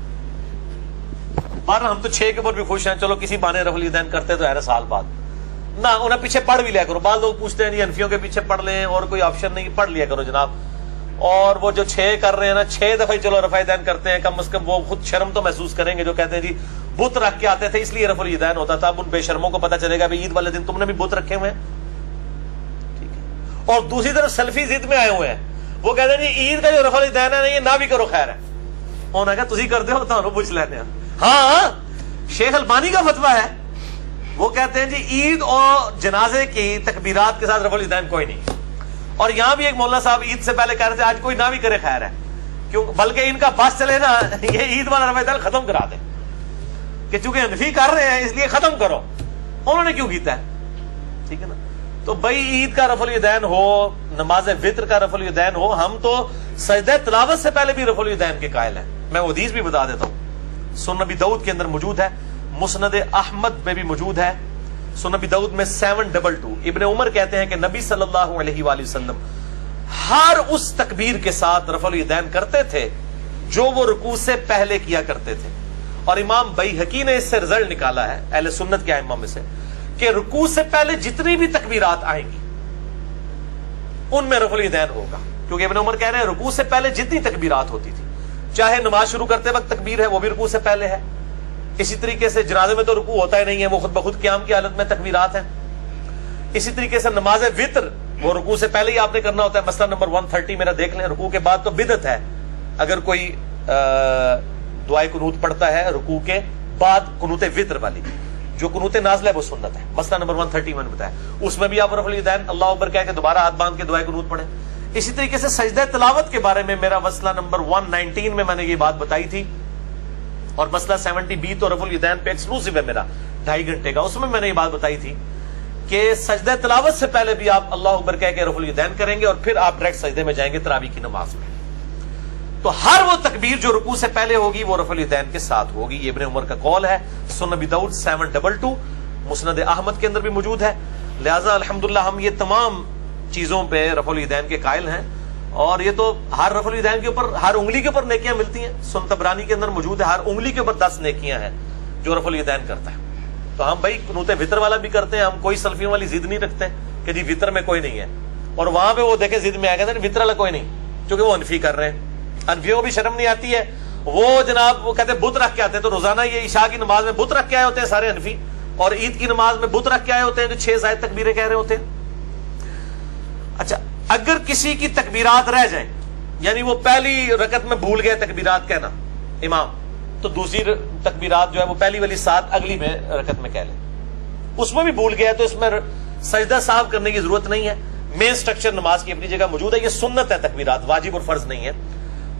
12 ہم تو 6 کے اوپر بھی خوش ہیں، چلو کسی بہانے رفع الیدین کرتے تو ہے سال بعد، نہ انہیں پیچھے پڑھ بھی لیا کرو۔ بعض لوگ پوچھتے ہیں جی حنفیوں کے پیچھے پڑھ لیں اور کوئی آپشن نہیں، پڑھ لیا کرو جناب۔ اور وہ جو 6 کر رہے ہیں نا، 6 دفعہ چلو رفع الیدین کرتے ہیں، کم از کم وہ خود شرم تو محسوس کریں گے، جو کہتے ہیں جی بت رکھ کے آتے تھے اس لیے رفع الیدین ہوتا تھا، اب ان بے شرموں کو پتہ چلے گا بھی عید والے دن تم نے بھی بت رکھے ہوئے ہیں، ٹھیک ہے۔ اور دوسری طرف سلفی ضد میں آئے ہوئے ہیں، وہ کہتے ہیں جی عید کا جو رفع الیدین ہے یہ نہ بھی کرو خیر ہے، انہوں نے کہا تسی کرتے ہو تو پوچھ لیتے ہیں۔ ہاں شیخ البانی کا فتویٰ ہے، وہ کہتے ہیں جی عید اور جنازے کی تکبیرات کے ساتھ رفع الیدین کوئی نہیں۔ اور یہاں بھی ایک مولانا صاحب عید سے پہلے کہہ رہے تھے آج کوئی نہ بھی کرے خیر ہے، کیوں بلکہ ان کا بس چلے نا یہ عید والا رفع الیدین ختم کرا دیں، کہ چونکہ حنفی کر رہے ہیں اس لیے ختم کرو، انہوں نے کیوں کیتا ہے، ٹھیک ہے نا۔ تو بھائی عید کا رفع الیدین ہو، نماز وطر کا رفع الیدین ہو، ہم تو سجدہ تلاوت سے پہلے بھی رفع الیدین کے قائل ہیں۔ میں وہ حدیث بھی بتا دیتا ہوں، سنن ابی داؤد کے اندر موجود ہے، مسند احمد میں بھی موجود ہے، سنن ابی داؤد میں 722۔ ابن عمر کہتے ہیں کہ نبی صلی اللہ علیہ وآلہ وسلم ہر اس تکبیر کے ساتھ رفع الیدین کرتے تھے جو وہ رکوع سے پہلے کیا کرتے تھے، اور امام بیہقی نے اس سے رزلٹ نکالا ہے اہل سنت کے ائمہ میں سے کہ رکوع سے پہلے جتنی بھی تکبیرات آئیں گی ان میں رفع الیدین ہوگا، کیونکہ ابن عمر کہہ رہے ہیں رکوع سے پہلے جتنی تکبیرات ہوتی تھی، چاہے نماز شروع کرتے وقت تکبیر ہے وہ بھی رکوع سے پہلے ہے، اسی طریقے سے جنازے میں تو رکوع ہوتا ہی نہیں ہے، وہ خود بخود قیام کی حالت میں تکبیرات ہیں، اسی طریقے سے نماز وطر وہ رکوع سے پہلے ہی آپ نے کرنا ہوتا ہے، مسئلہ نمبر 130 میرا دیکھ لیں، رکوع کے بعد تو بدعت ہے اگر کوئی دعائے قنوت پڑھتا ہے رکوع کے بعد، قنوت وطر والی، جو قنوت نازلہ ہے وہ سنت ہے، مسئلہ نمبر 130 میں نے بتایا، اس میں بھی آپ رفع الیدین اللہ اکبر کہہ کے دوبارہ ہاتھ باندھ کے دعائے قنوت پڑھیں۔ اسی طریقے سے سجدہ تلاوت کے بارے میں میرا مسئلہ نمبر 119 میں نے یہ بات بتائی تھی، اور مسئلہ 70B تو رفع الیدین پہ ایکسکلوسیو ہے میرا 2.5 گھنٹے کا، اس میں نے یہ بات بتائی تھی کہ سجدہ تلاوت سے پہلے بھی آپ اللہ اکبر کہہ کے رفع الیدین کریں گے اور پھر آپ ڈائریکٹ سجدے میں جائیں گے تراویح کی نماز میں، تو ہر وہ تکبیر جو رکوع سے پہلے ہوگی وہ رفع الیدین کے ساتھ ہوگی، یہ ابن عمر کا قول ہے، سنن ابی داؤد 722، مسند احمد کے اندر بھی موجود ہے۔ لہٰذا الحمدللہ ہم یہ تمام چیزوں پہ رفع الیدین کے قائل ہیں، اور یہ تو ہر رفع الیدین کے اوپر ہر انگلی کے اوپر نیکیاں ملتی ہیں، سنن طبرانی کے اندر موجود ہے، ہر انگلی کے اوپر 10 نیکیاں ہیں جو رفع الیدین کرتا ہے۔ تو ہم بھائی قنوت وطر والا بھی کرتے ہیں, ہم کوئی سلفیوں والی ضد نہیں رکھتے کہ جی وطر میں کوئی نہیں ہے, اور وہاں پہ وہ دیکھیں ضد میں آ گئے وطر والا کوئی نہیں, کیونکہ وہ انفی کر رہے ہیں. انفیوں کو بھی شرم نہیں آتی ہے, وہ جناب وہ کہتے ہیں بت رکھ کے آتے ہیں, تو روزانہ یہ عشاء کی نماز میں بت رکھ کے آئے ہوتے ہیں سارے انفی, اور عید کی نماز میں بت رکھ کے آئے ہوتے ہیں جو 6 زائد تکبیریں کہہ رہے ہوتے ہیں. اچھا اگر کسی کی تکبیرات رہ جائیں, یعنی وہ پہلی رکعت میں بھول گئے تکبیرات کہنا امام, تو دوسری تکبیرات جو ہے وہ پہلی والی 7 اگلی میں رکعت میں کہہ لیں. اس میں بھی بھول گیا تو اس میں سجدہ صاحب کرنے کی ضرورت نہیں ہے, مین سٹرکچر نماز کی اپنی جگہ موجود ہے. یہ سنت ہے تکبیرات, واجب اور فرض نہیں ہے,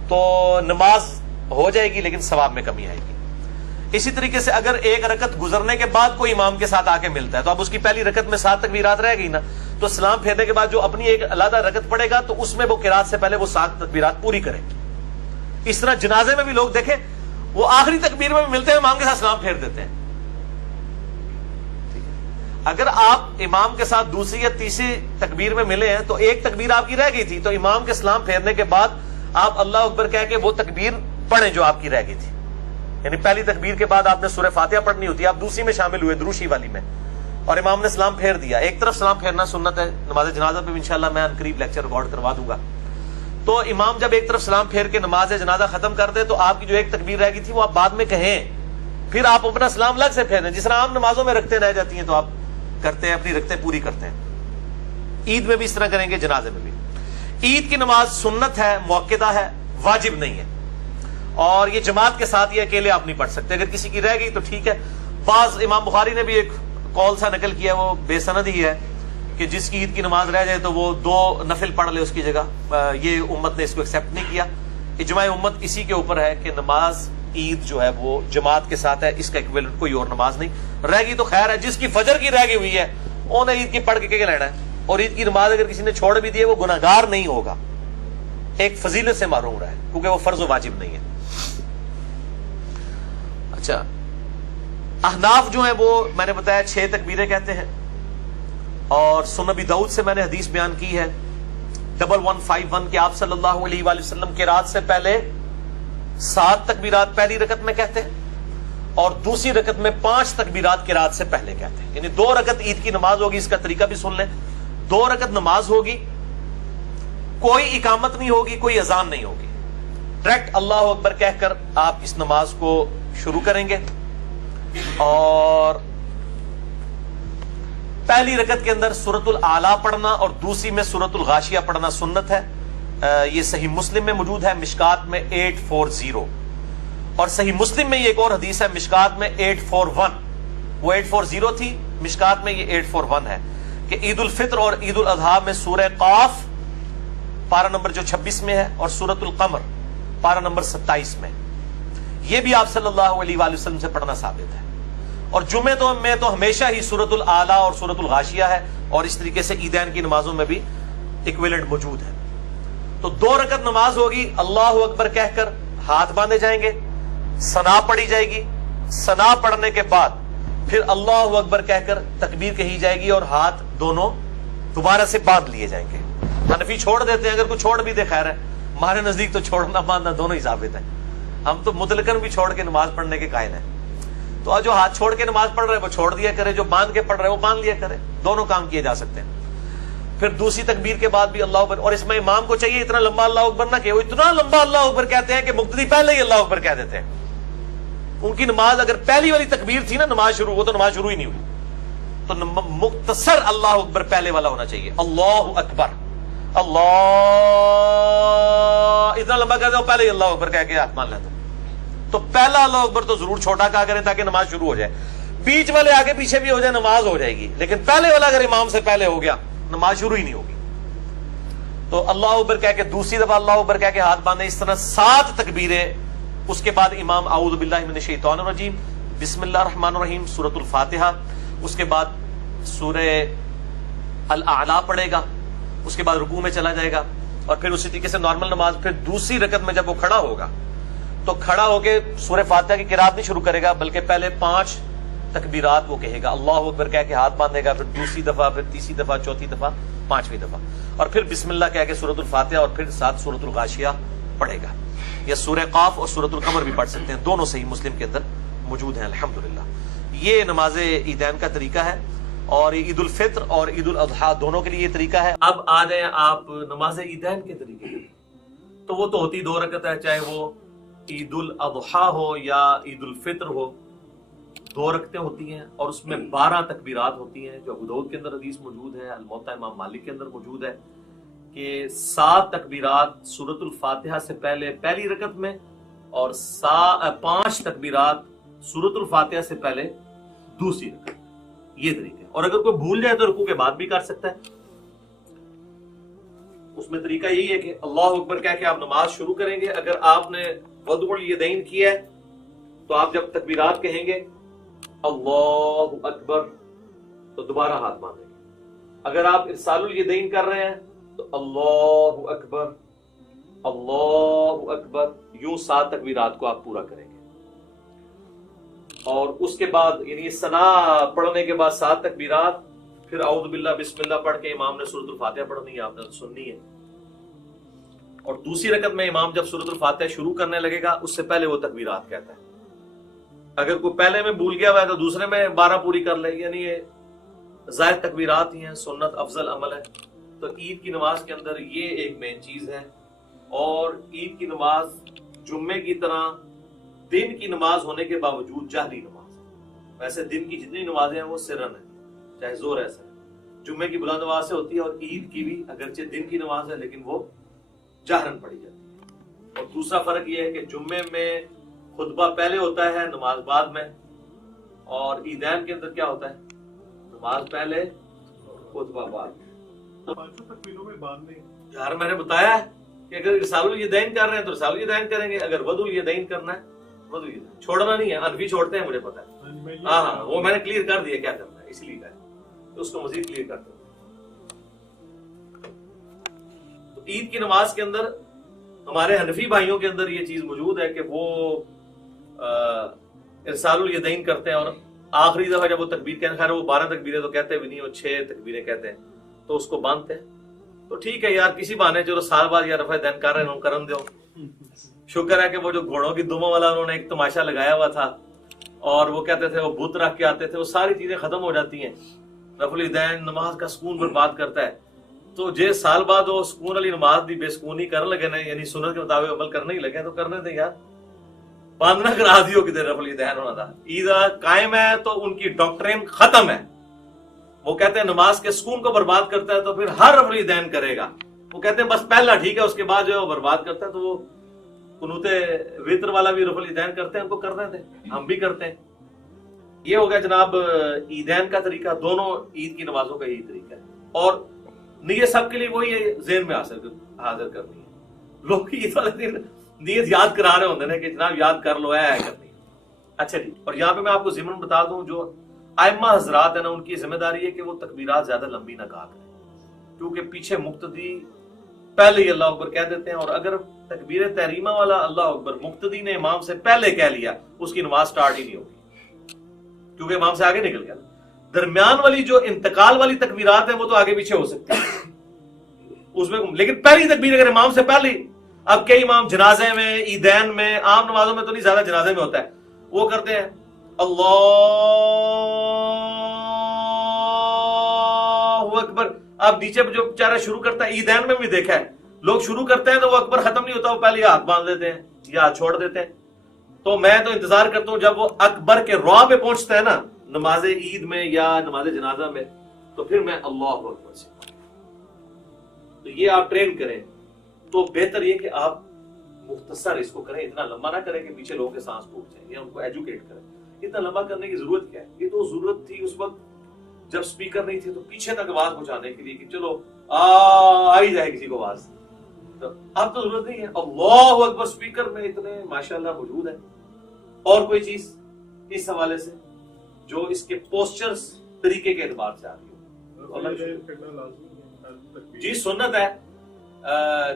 تو نماز ہو جائے گی لیکن ثواب میں کمی آئے گی. اسی طریقے سے اگر ایک رکعت گزرنے کے بعد کوئی امام کے ساتھ آ کے ملتا ہے, تو اب اس کی پہلی رکعت میں 7 تکبیرات رہ گئی نا, تو سلام پھیرنے کے بعد جو اپنی ایک علیحدہ رکعت پڑے گا تو اس میں وہ قرات سے پہلے وہ 7 تکبیرات پوری کرے. اس طرح جنازے میں بھی لوگ دیکھیں وہ آخری تکبیر میں بھی ملتے ہیں, امام کے ساتھ سلام پھیر دیتے ہیں. اگر آپ امام کے ساتھ دوسری یا تیسری تکبیر میں ملے ہیں تو ایک تکبیر آپ کی رہ گئی تھی, تو امام کے سلام پھیرنے کے بعد آپ اللہ اکبر کہہ کے وہ تکبیر پڑھیں جو آپ کی رہ گئی تھی. یعنی پہلی تکبیر کے بعد آپ نے سورہ فاتحہ پڑھنی ہوتی ہے, آپ دوسری میں شامل ہوئے دروشی والی میں, اور امام نے سلام پھیر دیا. ایک طرف سلام پھیرنا سنت ہے, نماز جنازہ پہ بھی انشاءاللہ میں قریب لیکچر ریکارڈ کروا دوں گا. تو امام جب ایک طرف سلام پھیر کے نماز جنازہ ختم کر دے تو آپ کی جو ایک تکبیر رہ گئی تھی وہ آپ بعد میں کہیں, پھر آپ اپنا سلام الگ سے پھیریں, جس طرح عام نمازوں میں رکھتے رہ جاتی ہیں تو آپ کرتے ہیں, اپنی رکھتے پوری کرتے ہیں. عید میں بھی اس طرح کریں گے, جنازے میں بھی. عید کی نماز سنت ہے, موقدہ ہے, واجب نہیں ہے, اور یہ جماعت کے ساتھ یہ اکیلے آپ نہیں پڑھ سکتے. اگر کسی کی رہ گئی تو ٹھیک ہے. بعض امام بخاری نے بھی ایک قول سا نقل کیا, وہ بے سند ہی ہے, کہ جس کی عید کی نماز رہ جائے تو وہ 2 نفل پڑھ لے اس کی جگہ. یہ امت نے اس کو ایکسیپٹ نہیں کیا. اجماع امت اسی کے اوپر ہے کہ نماز عید جو ہے وہ جماعت کے ساتھ ہے, اس کا ایکویلنٹ کوئی اور نماز نہیں. رہ گئی تو خیر ہے, جس کی فجر کی رہ گئی ہوئی ہے انہیں عید کی پڑھ کے کیا لینا ہے, اور عید کی نماز اگر کسی نے چھوڑ بھی دی ہے وہ گناہگار نہیں ہوگا, ایک فضیلت سے محروم رہا ہے, کیونکہ وہ فرض و واجب نہیں ہے. اچھا احناف جو ہیں وہ میں نے بتایا 6 تکبیریں کہتے ہیں, اور سنن ابی داؤد سے میں نے حدیث بیان کی ہے 1151 کہ آپ صلی اللہ علیہ وآلہ وسلم قرات سے پہلے 7 تکبیرات پہلی رکعت میں کہتے ہیں, اور دوسری رکعت میں 5 تکبیرات قرات سے پہلے کہتے ہیں. یعنی 2 رکعت عید کی نماز ہوگی, اس کا طریقہ بھی سن لیں. 2 رکعت نماز ہوگی, کوئی اقامت نہیں ہوگی, کوئی اذان نہیں ہوگی, ڈائریکٹ اللہ اکبر کہہ کر آپ اس نماز کو شروع کریں گے. اور پہلی رکعت کے اندر سورۃ الاعلی پڑھنا اور دوسری میں سورۃ الغاشیہ پڑھنا سنت ہے. یہ صحیح مسلم میں موجود ہے, مشکات میں 840, اور صحیح مسلم میں یہ ایک اور حدیث ہے مشکات میں 841. وہ 840 تھی, مشکات میں یہ 841 ہے, کہ عید الفطر اور عید الاضحیٰ میں سورہ قاف پارہ نمبر جو 26 میں ہے, اور سورۃ القمر پارہ نمبر 27 میں, یہ بھی آپ صلی اللہ علیہ وآلہ وسلم سے پڑھنا ثابت ہے. اور جمعے میں تو ہمیشہ ہی سورۃ الاعلی اور سورۃ الغاشیہ ہے, اور اس طریقے سے عیدین کی نمازوں میں بھی ایکویلنٹ موجود ہے. تو 2 رکعت نماز ہوگی, اللہ اکبر کہہ کر ہاتھ باندھے جائیں گے, ثنا پڑھی جائے گی, ثنا پڑھنے کے بعد پھر اللہ اکبر کہہ کر تکبیر کہی جائے گی, اور ہاتھ دونوں دوبارہ سے باندھ لیے جائیں گے. حنفی چھوڑ دیتے ہیں, اگر کوئی چھوڑ بھی دے خیر ہے, ہمارے نزدیک تو چھوڑنا باندھنا دونوں ہی ثابت ہے. ہم تو مطلقاً بھی چھوڑ کے نماز پڑھنے کے قائل ہیں. تو جو ہاتھ چھوڑ کے نماز پڑھ رہے وہ چھوڑ دیا کرے, جو باندھ کے پڑھ رہے وہ باندھ لیا کرے, دونوں کام کیے جا سکتے ہیں. پھر دوسری تکبیر کے بعد بھی اللہ اکبر, اور اس میں امام کو چاہیے اتنا لمبا اللہ اکبر نہ کہ وہ اتنا لمبا اللہ اکبر کہتے ہیں کہ مقتدی پہلے ہی اللہ اکبر کہہ دیتے ہیں. ان کی نماز اگر پہلی والی تکبیر تھی نا نماز شروع, وہ تو نماز شروع ہی نہیں ہوئی. تو مختصر اللہ اکبر پہلے والا ہونا چاہیے, اللہ اکبر, اللہ اتنا لمبا کہتے ہیں پہلے ہی اللہ اکبر کہہ کے ہاتھ مان لیتے. تو پہلا اللہ اکبر تو ضرور چھوٹا کہا کریں تاکہ نماز شروع ہو جائے. بیچ والے آگے پیچھے بھی ہو جائے نماز ہو جائے گی, لیکن پہلے والا اگر امام سے پہلے ہو گیا نماز شروع ہی نہیں ہوگی. تو اللہ اکبر کہہ کے دوسری دفعہ اللہ اکبر کہہ کے ہاتھ باندھے, اس طرح 7 تکبیریں. اس کے بعد امام اعوذ باللہ من الشیطان الرجیم, بسم اللہ الرحمن الرحیم, سورۃ الفاتحہ, اس کے بعد سورہ الاعلی پڑھے گا, اس کے بعد رکوع میں چلا جائے گا, اور پھر اسی طریقے سے نارمل نماز. پھر دوسری رکعت میں جب وہ کھڑا ہوگا تو کھڑا ہو کے سورہ فاتحہ کی قرات نہیں شروع کرے گا, بلکہ پہلے 5 تکبیرات وہ کہے گا, اللہ اکبر کہہ کے ہاتھ باندھے گا, پھر دوسری دفعہ, پھر تیسری دفعہ, چوتھی دفعہ, 5ویں دفعہ, اور پھر بسم اللہ کہہ کے سورۃ الفاتحہ, اور پھر ساتھ سورۃ الغاشیہ پڑھے گا. یا سورہ قاف اور سورۃ القمر بھی پڑھ سکتے ہیں, دونوں صحیح مسلم کے اندر موجود ہیں الحمدللہ. یہ نماز عیدین کا طریقہ ہے، اور عید الفطر اور عید الاضحیٰ دونوں کے لیے یہ طریقہ ہے۔ اب آ جائیں آپ نماز عیدین کے طریقے، تو وہ تو ہوتی 2 رکعت ہے، چاہے وہ عید الاضحیٰ ہو یا عید الفطر ہو، 2 رکعتیں ہوتی ہیں، اور اس میں 12 تکبیرات ہوتی ہیں، جو ابو داؤد کے اندر حدیث موجود ہے، الموطا امام مالک کے اندر موجود ہے کہ 7 تکبیرات سورۃ الفاتحہ سے پہلے پہلی رکعت میں، اور 5 تکبیرات سورۃ الفاتحہ سے پہلے دوسری رکعت۔ یہ طریقہ ہے، اور اگر کوئی بھول جائے تو رکوع کے بعد بھی کر سکتا ہے۔ اس میں طریقہ یہی ہے کہ اللہ اکبر کہہ کے آپ نماز شروع کریں گے۔ اگر آپ نے وضع الیدین کیا ہے تو آپ جب تکبیرات کہیں گے اللہ اکبر تو دوبارہ ہاتھ باندھیں گے۔ اگر آپ ارسال الیدین کر رہے ہیں تو اللہ اکبر اللہ اکبر، یوں 7 تکبیرات کو آپ پورا کریں گے، اور اس کے بعد یعنی ثنا پڑھنے کے بعد 7 تکبیرات، پھر اعوذ باللہ بسم اللہ پڑھ کے امام نے سورۃ الفاتحہ پڑھنی ہے، آپ نے سننی ہے، اور دوسری رکعت میں امام جب سورۃ الفاتحہ شروع کرنے لگے گا اس سے پہلے وہ تکبیرات کہتا ہے۔ اگر کوئی پہلے میں بھول گیا ہوا ہے تو دوسرے میں 12 پوری کر لے، یعنی یہ زائد تکبیرات ہی ہیں، سنت افضل عمل ہے۔ تو عید کی نماز کے اندر یہ ایک مین چیز ہے، اور عید کی نماز جمعے کی طرح دن کی نماز ہونے کے باوجود جہری نماز ہے۔ ویسے دن کی جتنی نمازیں ہیں وہ سرن ہیں، چاہے زور ایسا ہے، جمعے کی بلند آواز سے ہوتی ہے، اور عید کی بھی اگرچہ دن کی نماز ہے لیکن وہ جہرن پڑھی جاتی ہے۔ اور دوسرا فرق یہ ہے کہ جمعے میں خطبہ پہلے ہوتا ہے، نماز بعد میں، اور عیدین کے اندر کیا ہوتا ہے، نماز پہلے خطبہ بعد میں۔ یار میں نے بتایا ہے کہ اگر رسال الیدین کر رہے ہیں تو رسال الیدین کریں گے، اگر وضع الیدین کرنا ہے وضع الیدین، چھوڑنا نہیں ہے۔ انفی چھوڑتے ہیں مجھے پتا ہے، ہاں وہ میں نے کلیئر کر دیا کیا کرنا ہے، اس لیے کہ اس کو مزید کلیئر کرتے ہیں۔ تو عید کی نماز کے اندر ہمارے حنفی بھائیوں کے اندر یہ چیز موجود ہے کہ وہ ارسال الیدین کرتے ہیں، اور آخری دفعہ جب وہ تکبیر کہتے ہیں، خیر وہ 12 تکبیریں تو کہتے بھی نہیں، وہ 6 تکبیریں کہتے ہیں، تو اس کو باندھتے ہیں۔ تو ٹھیک ہے یار، کسی بہانے چلو سال بعد یا رفع دین کر رہے ہیں کرن دو، شکر ہے کہ وہ جو گھوڑوں کی دموں والا انہوں نے ایک تماشا لگایا ہوا تھا، اور وہ کہتے تھے وہ بت رکھ کے آتے تھے، وہ ساری چیزیں ختم ہو جاتی ہیں۔ رفع الیدین نماز کا سکون برباد کرتا ہے، تو جے سال بعد وہ سکون والی نماز دی بے سکونی کرنے لگے نا، یعنی سنت کے مطابق عمل کرنے ہی لگے، تو کرنے دیں یار، باندھنا کرا دیو کدھر رفع الیدین ہونا تھا۔ عید قائم ہے تو ان کی ڈاکٹرین ختم ہے، وہ کہتے ہیں نماز کے سکون کو برباد کرتا ہے تو پھر ہر رفع الیدین کرے گا۔ وہ کہتے ہیں بس پہلا ٹھیک ہے، اس کے بعد جو ہے وہ برباد کرتا ہے، تو وہ قنوت وتر والا بھی رفع الیدین کرتے ہیں، ان کو کرنے دیں، ہم بھی کرتے ہیں۔ یہ ہو گیا جناب عیدین کا طریقہ، دونوں عید کی نمازوں کا یہی طریقہ ہے، اور نیت سب کے لیے وہی ہے، ذہن میں حاضر کرنی ہے۔ لوگ عید والے دن نیت یاد کرا رہے ہوتے ہیں کہ جناب یاد کر لو ہے کرنی ہے۔ اچھا جی، اور یہاں پہ میں آپ کو ضمن بتا دوں، جو ائمہ حضرات ہیں نا، ان کی ذمہ داری ہے کہ وہ تکبیرات زیادہ لمبی نہ کہا کریں، کیونکہ پیچھے مقتدی پہلے ہی اللہ اکبر کہہ دیتے ہیں، اور اگر تکبیر تحریمہ والا اللہ اکبر مقتدی نے امام سے پہلے کہہ لیا، اس کی نماز سٹارٹ ہی نہیں ہوگی، کیونکہ امام سے آگے نکل گیا۔ درمیان والی جو انتقال والی تکبیرات ہیں وہ تو آگے پیچھے ہو سکتی ہیں اس میں، لیکن پہلی تکبیر اگر امام سے پہلی، اب کئی امام جنازے میں، عیدین میں، عام نمازوں میں تو نہیں، زیادہ جنازے میں ہوتا ہے، وہ کرتے ہیں اللہ اکبر۔ اب نیچے جو بیچارہ شروع کرتا ہے، عیدین میں بھی دیکھا ہے لوگ شروع کرتے ہیں تو وہ اکبر ختم نہیں ہوتا، وہ پہلے ہاتھ باندھ لیتے ہیں یا ہاتھ چھوڑ دیتے ہیں۔ تو میں تو انتظار کرتا ہوں جب وہ اکبر کے رواں پہ پہنچتا ہے نا نماز عید میں یا نماز جنازہ میں، تو پھر میں اللہ اکبر سے، تو یہ آپ ٹرین کریں تو بہتر یہ کہ آپ مختصر اس کو کریں، اتنا لمبا نہ کریں کہ پیچھے لوگوں کے سانس ٹوٹ جائیں، یا ان کو ایجوکیٹ کریں۔ اتنا لمبا کرنے کی ضرورت کیا ہے؟ یہ تو ضرورت تھی اس وقت جب سپیکر نہیں تھے، تو پیچھے تک آواز پہنچانے کے لیے کہ چلو آ ہی جائے کسی کو آواز، تو اب تو ضرورت نہیں ہے۔ اللہ اکبر سپیکر میں اتنے ماشاءاللہ موجود ہے۔ اور کوئی چیز اس حوالے سے جو اس کے پوسچرز طریقے کے اعتبار سے آ رہی ہو؟ جی سنت ہے،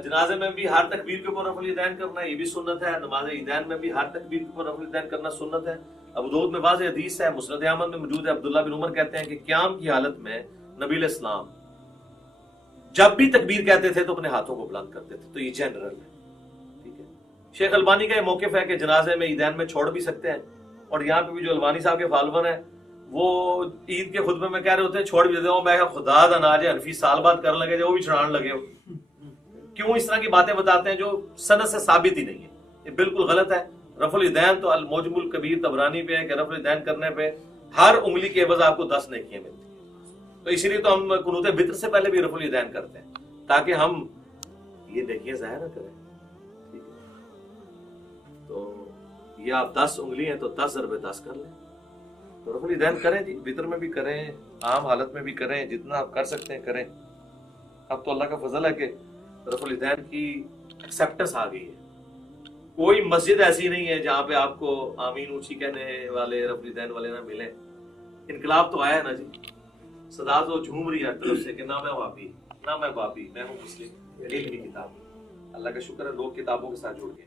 جنازے میں بھی ہر تکبیر کے اوپر رفع الیدین کرنا، یہ بھی سنت ہے۔ نماز عیدین میں بھی ہر تکبیر کے اوپر رفع الیدین کرنا سنت ہے۔ ابو داؤد میں واضح حدیث ہے، مسند احمد میں موجود ہے، عبداللہ بن عمر کہتے ہیں کہ قیام کی حالت میں نبی علیہ السلام جب بھی تکبیر کہتے تھے تو اپنے ہاتھوں کو بلند کرتے تھے، تو یہ جنرل ہے، ٹھیک ہے۔ شیخ البانی کا یہ موقف ہے کہ جنازے میں عیدین میں چھوڑ بھی سکتے ہیں، اور یہاں پہ بھی جو الوانی صاحب کے فالوور ہیں وہ عید کے خطبے میں کہہ رہے ہوتے ہیں چھوڑ بھی دیتے ہوں، میں خدا دا ناجے حنفی سال بعد کرنے لگے جو وہ بھی چھڑان لگے ہو. کیوں اس طرح کی باتیں بتاتے ہیں جو سند سے ثابت ہی نہیں ہے؟ یہ بالکل غلط ہے. رفع الیدین تو الموجم الکبیر طبرانی پہ ہے کہ رفع الیدین کرنے پہ ہر انگلی کے عوض آپ کو 10 نیکیاں ملتی ہیں. تو اسی لیے تو ہم قنوت وتر سے پہلے بھی رفع الیدین کرتے ہیں تاکہ ہم یہ نیکیاں ضائع نہ کریں. ٹھیک ہے، تو یہ آپ 10 انگلی ہیں تو 10 ضرب 10 کر لیں. تو رفع الیدین کریں جی، وتر میں بھی کریں، عام حالت میں بھی کریں، جتنا آپ کر سکتے ہیں کریں. اب تو اللہ کا فضل ہے کہ رفع الیدین کی ایکسیپٹنس آ گئی ہے. کوئی مسجد ایسی نہیں ہے جہاں پہ آپ کو آمین اونچی کہنے والے رفع الیدین والے نہ ملیں. انقلاب تو آیا ہے نا جی، صدا تو جھوم رہی ہے طرف سے کہ نہ میں وہابی نہ میں بابی، میں ہوں مسلم. علم کی کتاب. اللہ کا شکر ہے لوگ کتابوں کے ساتھ جڑ گئے.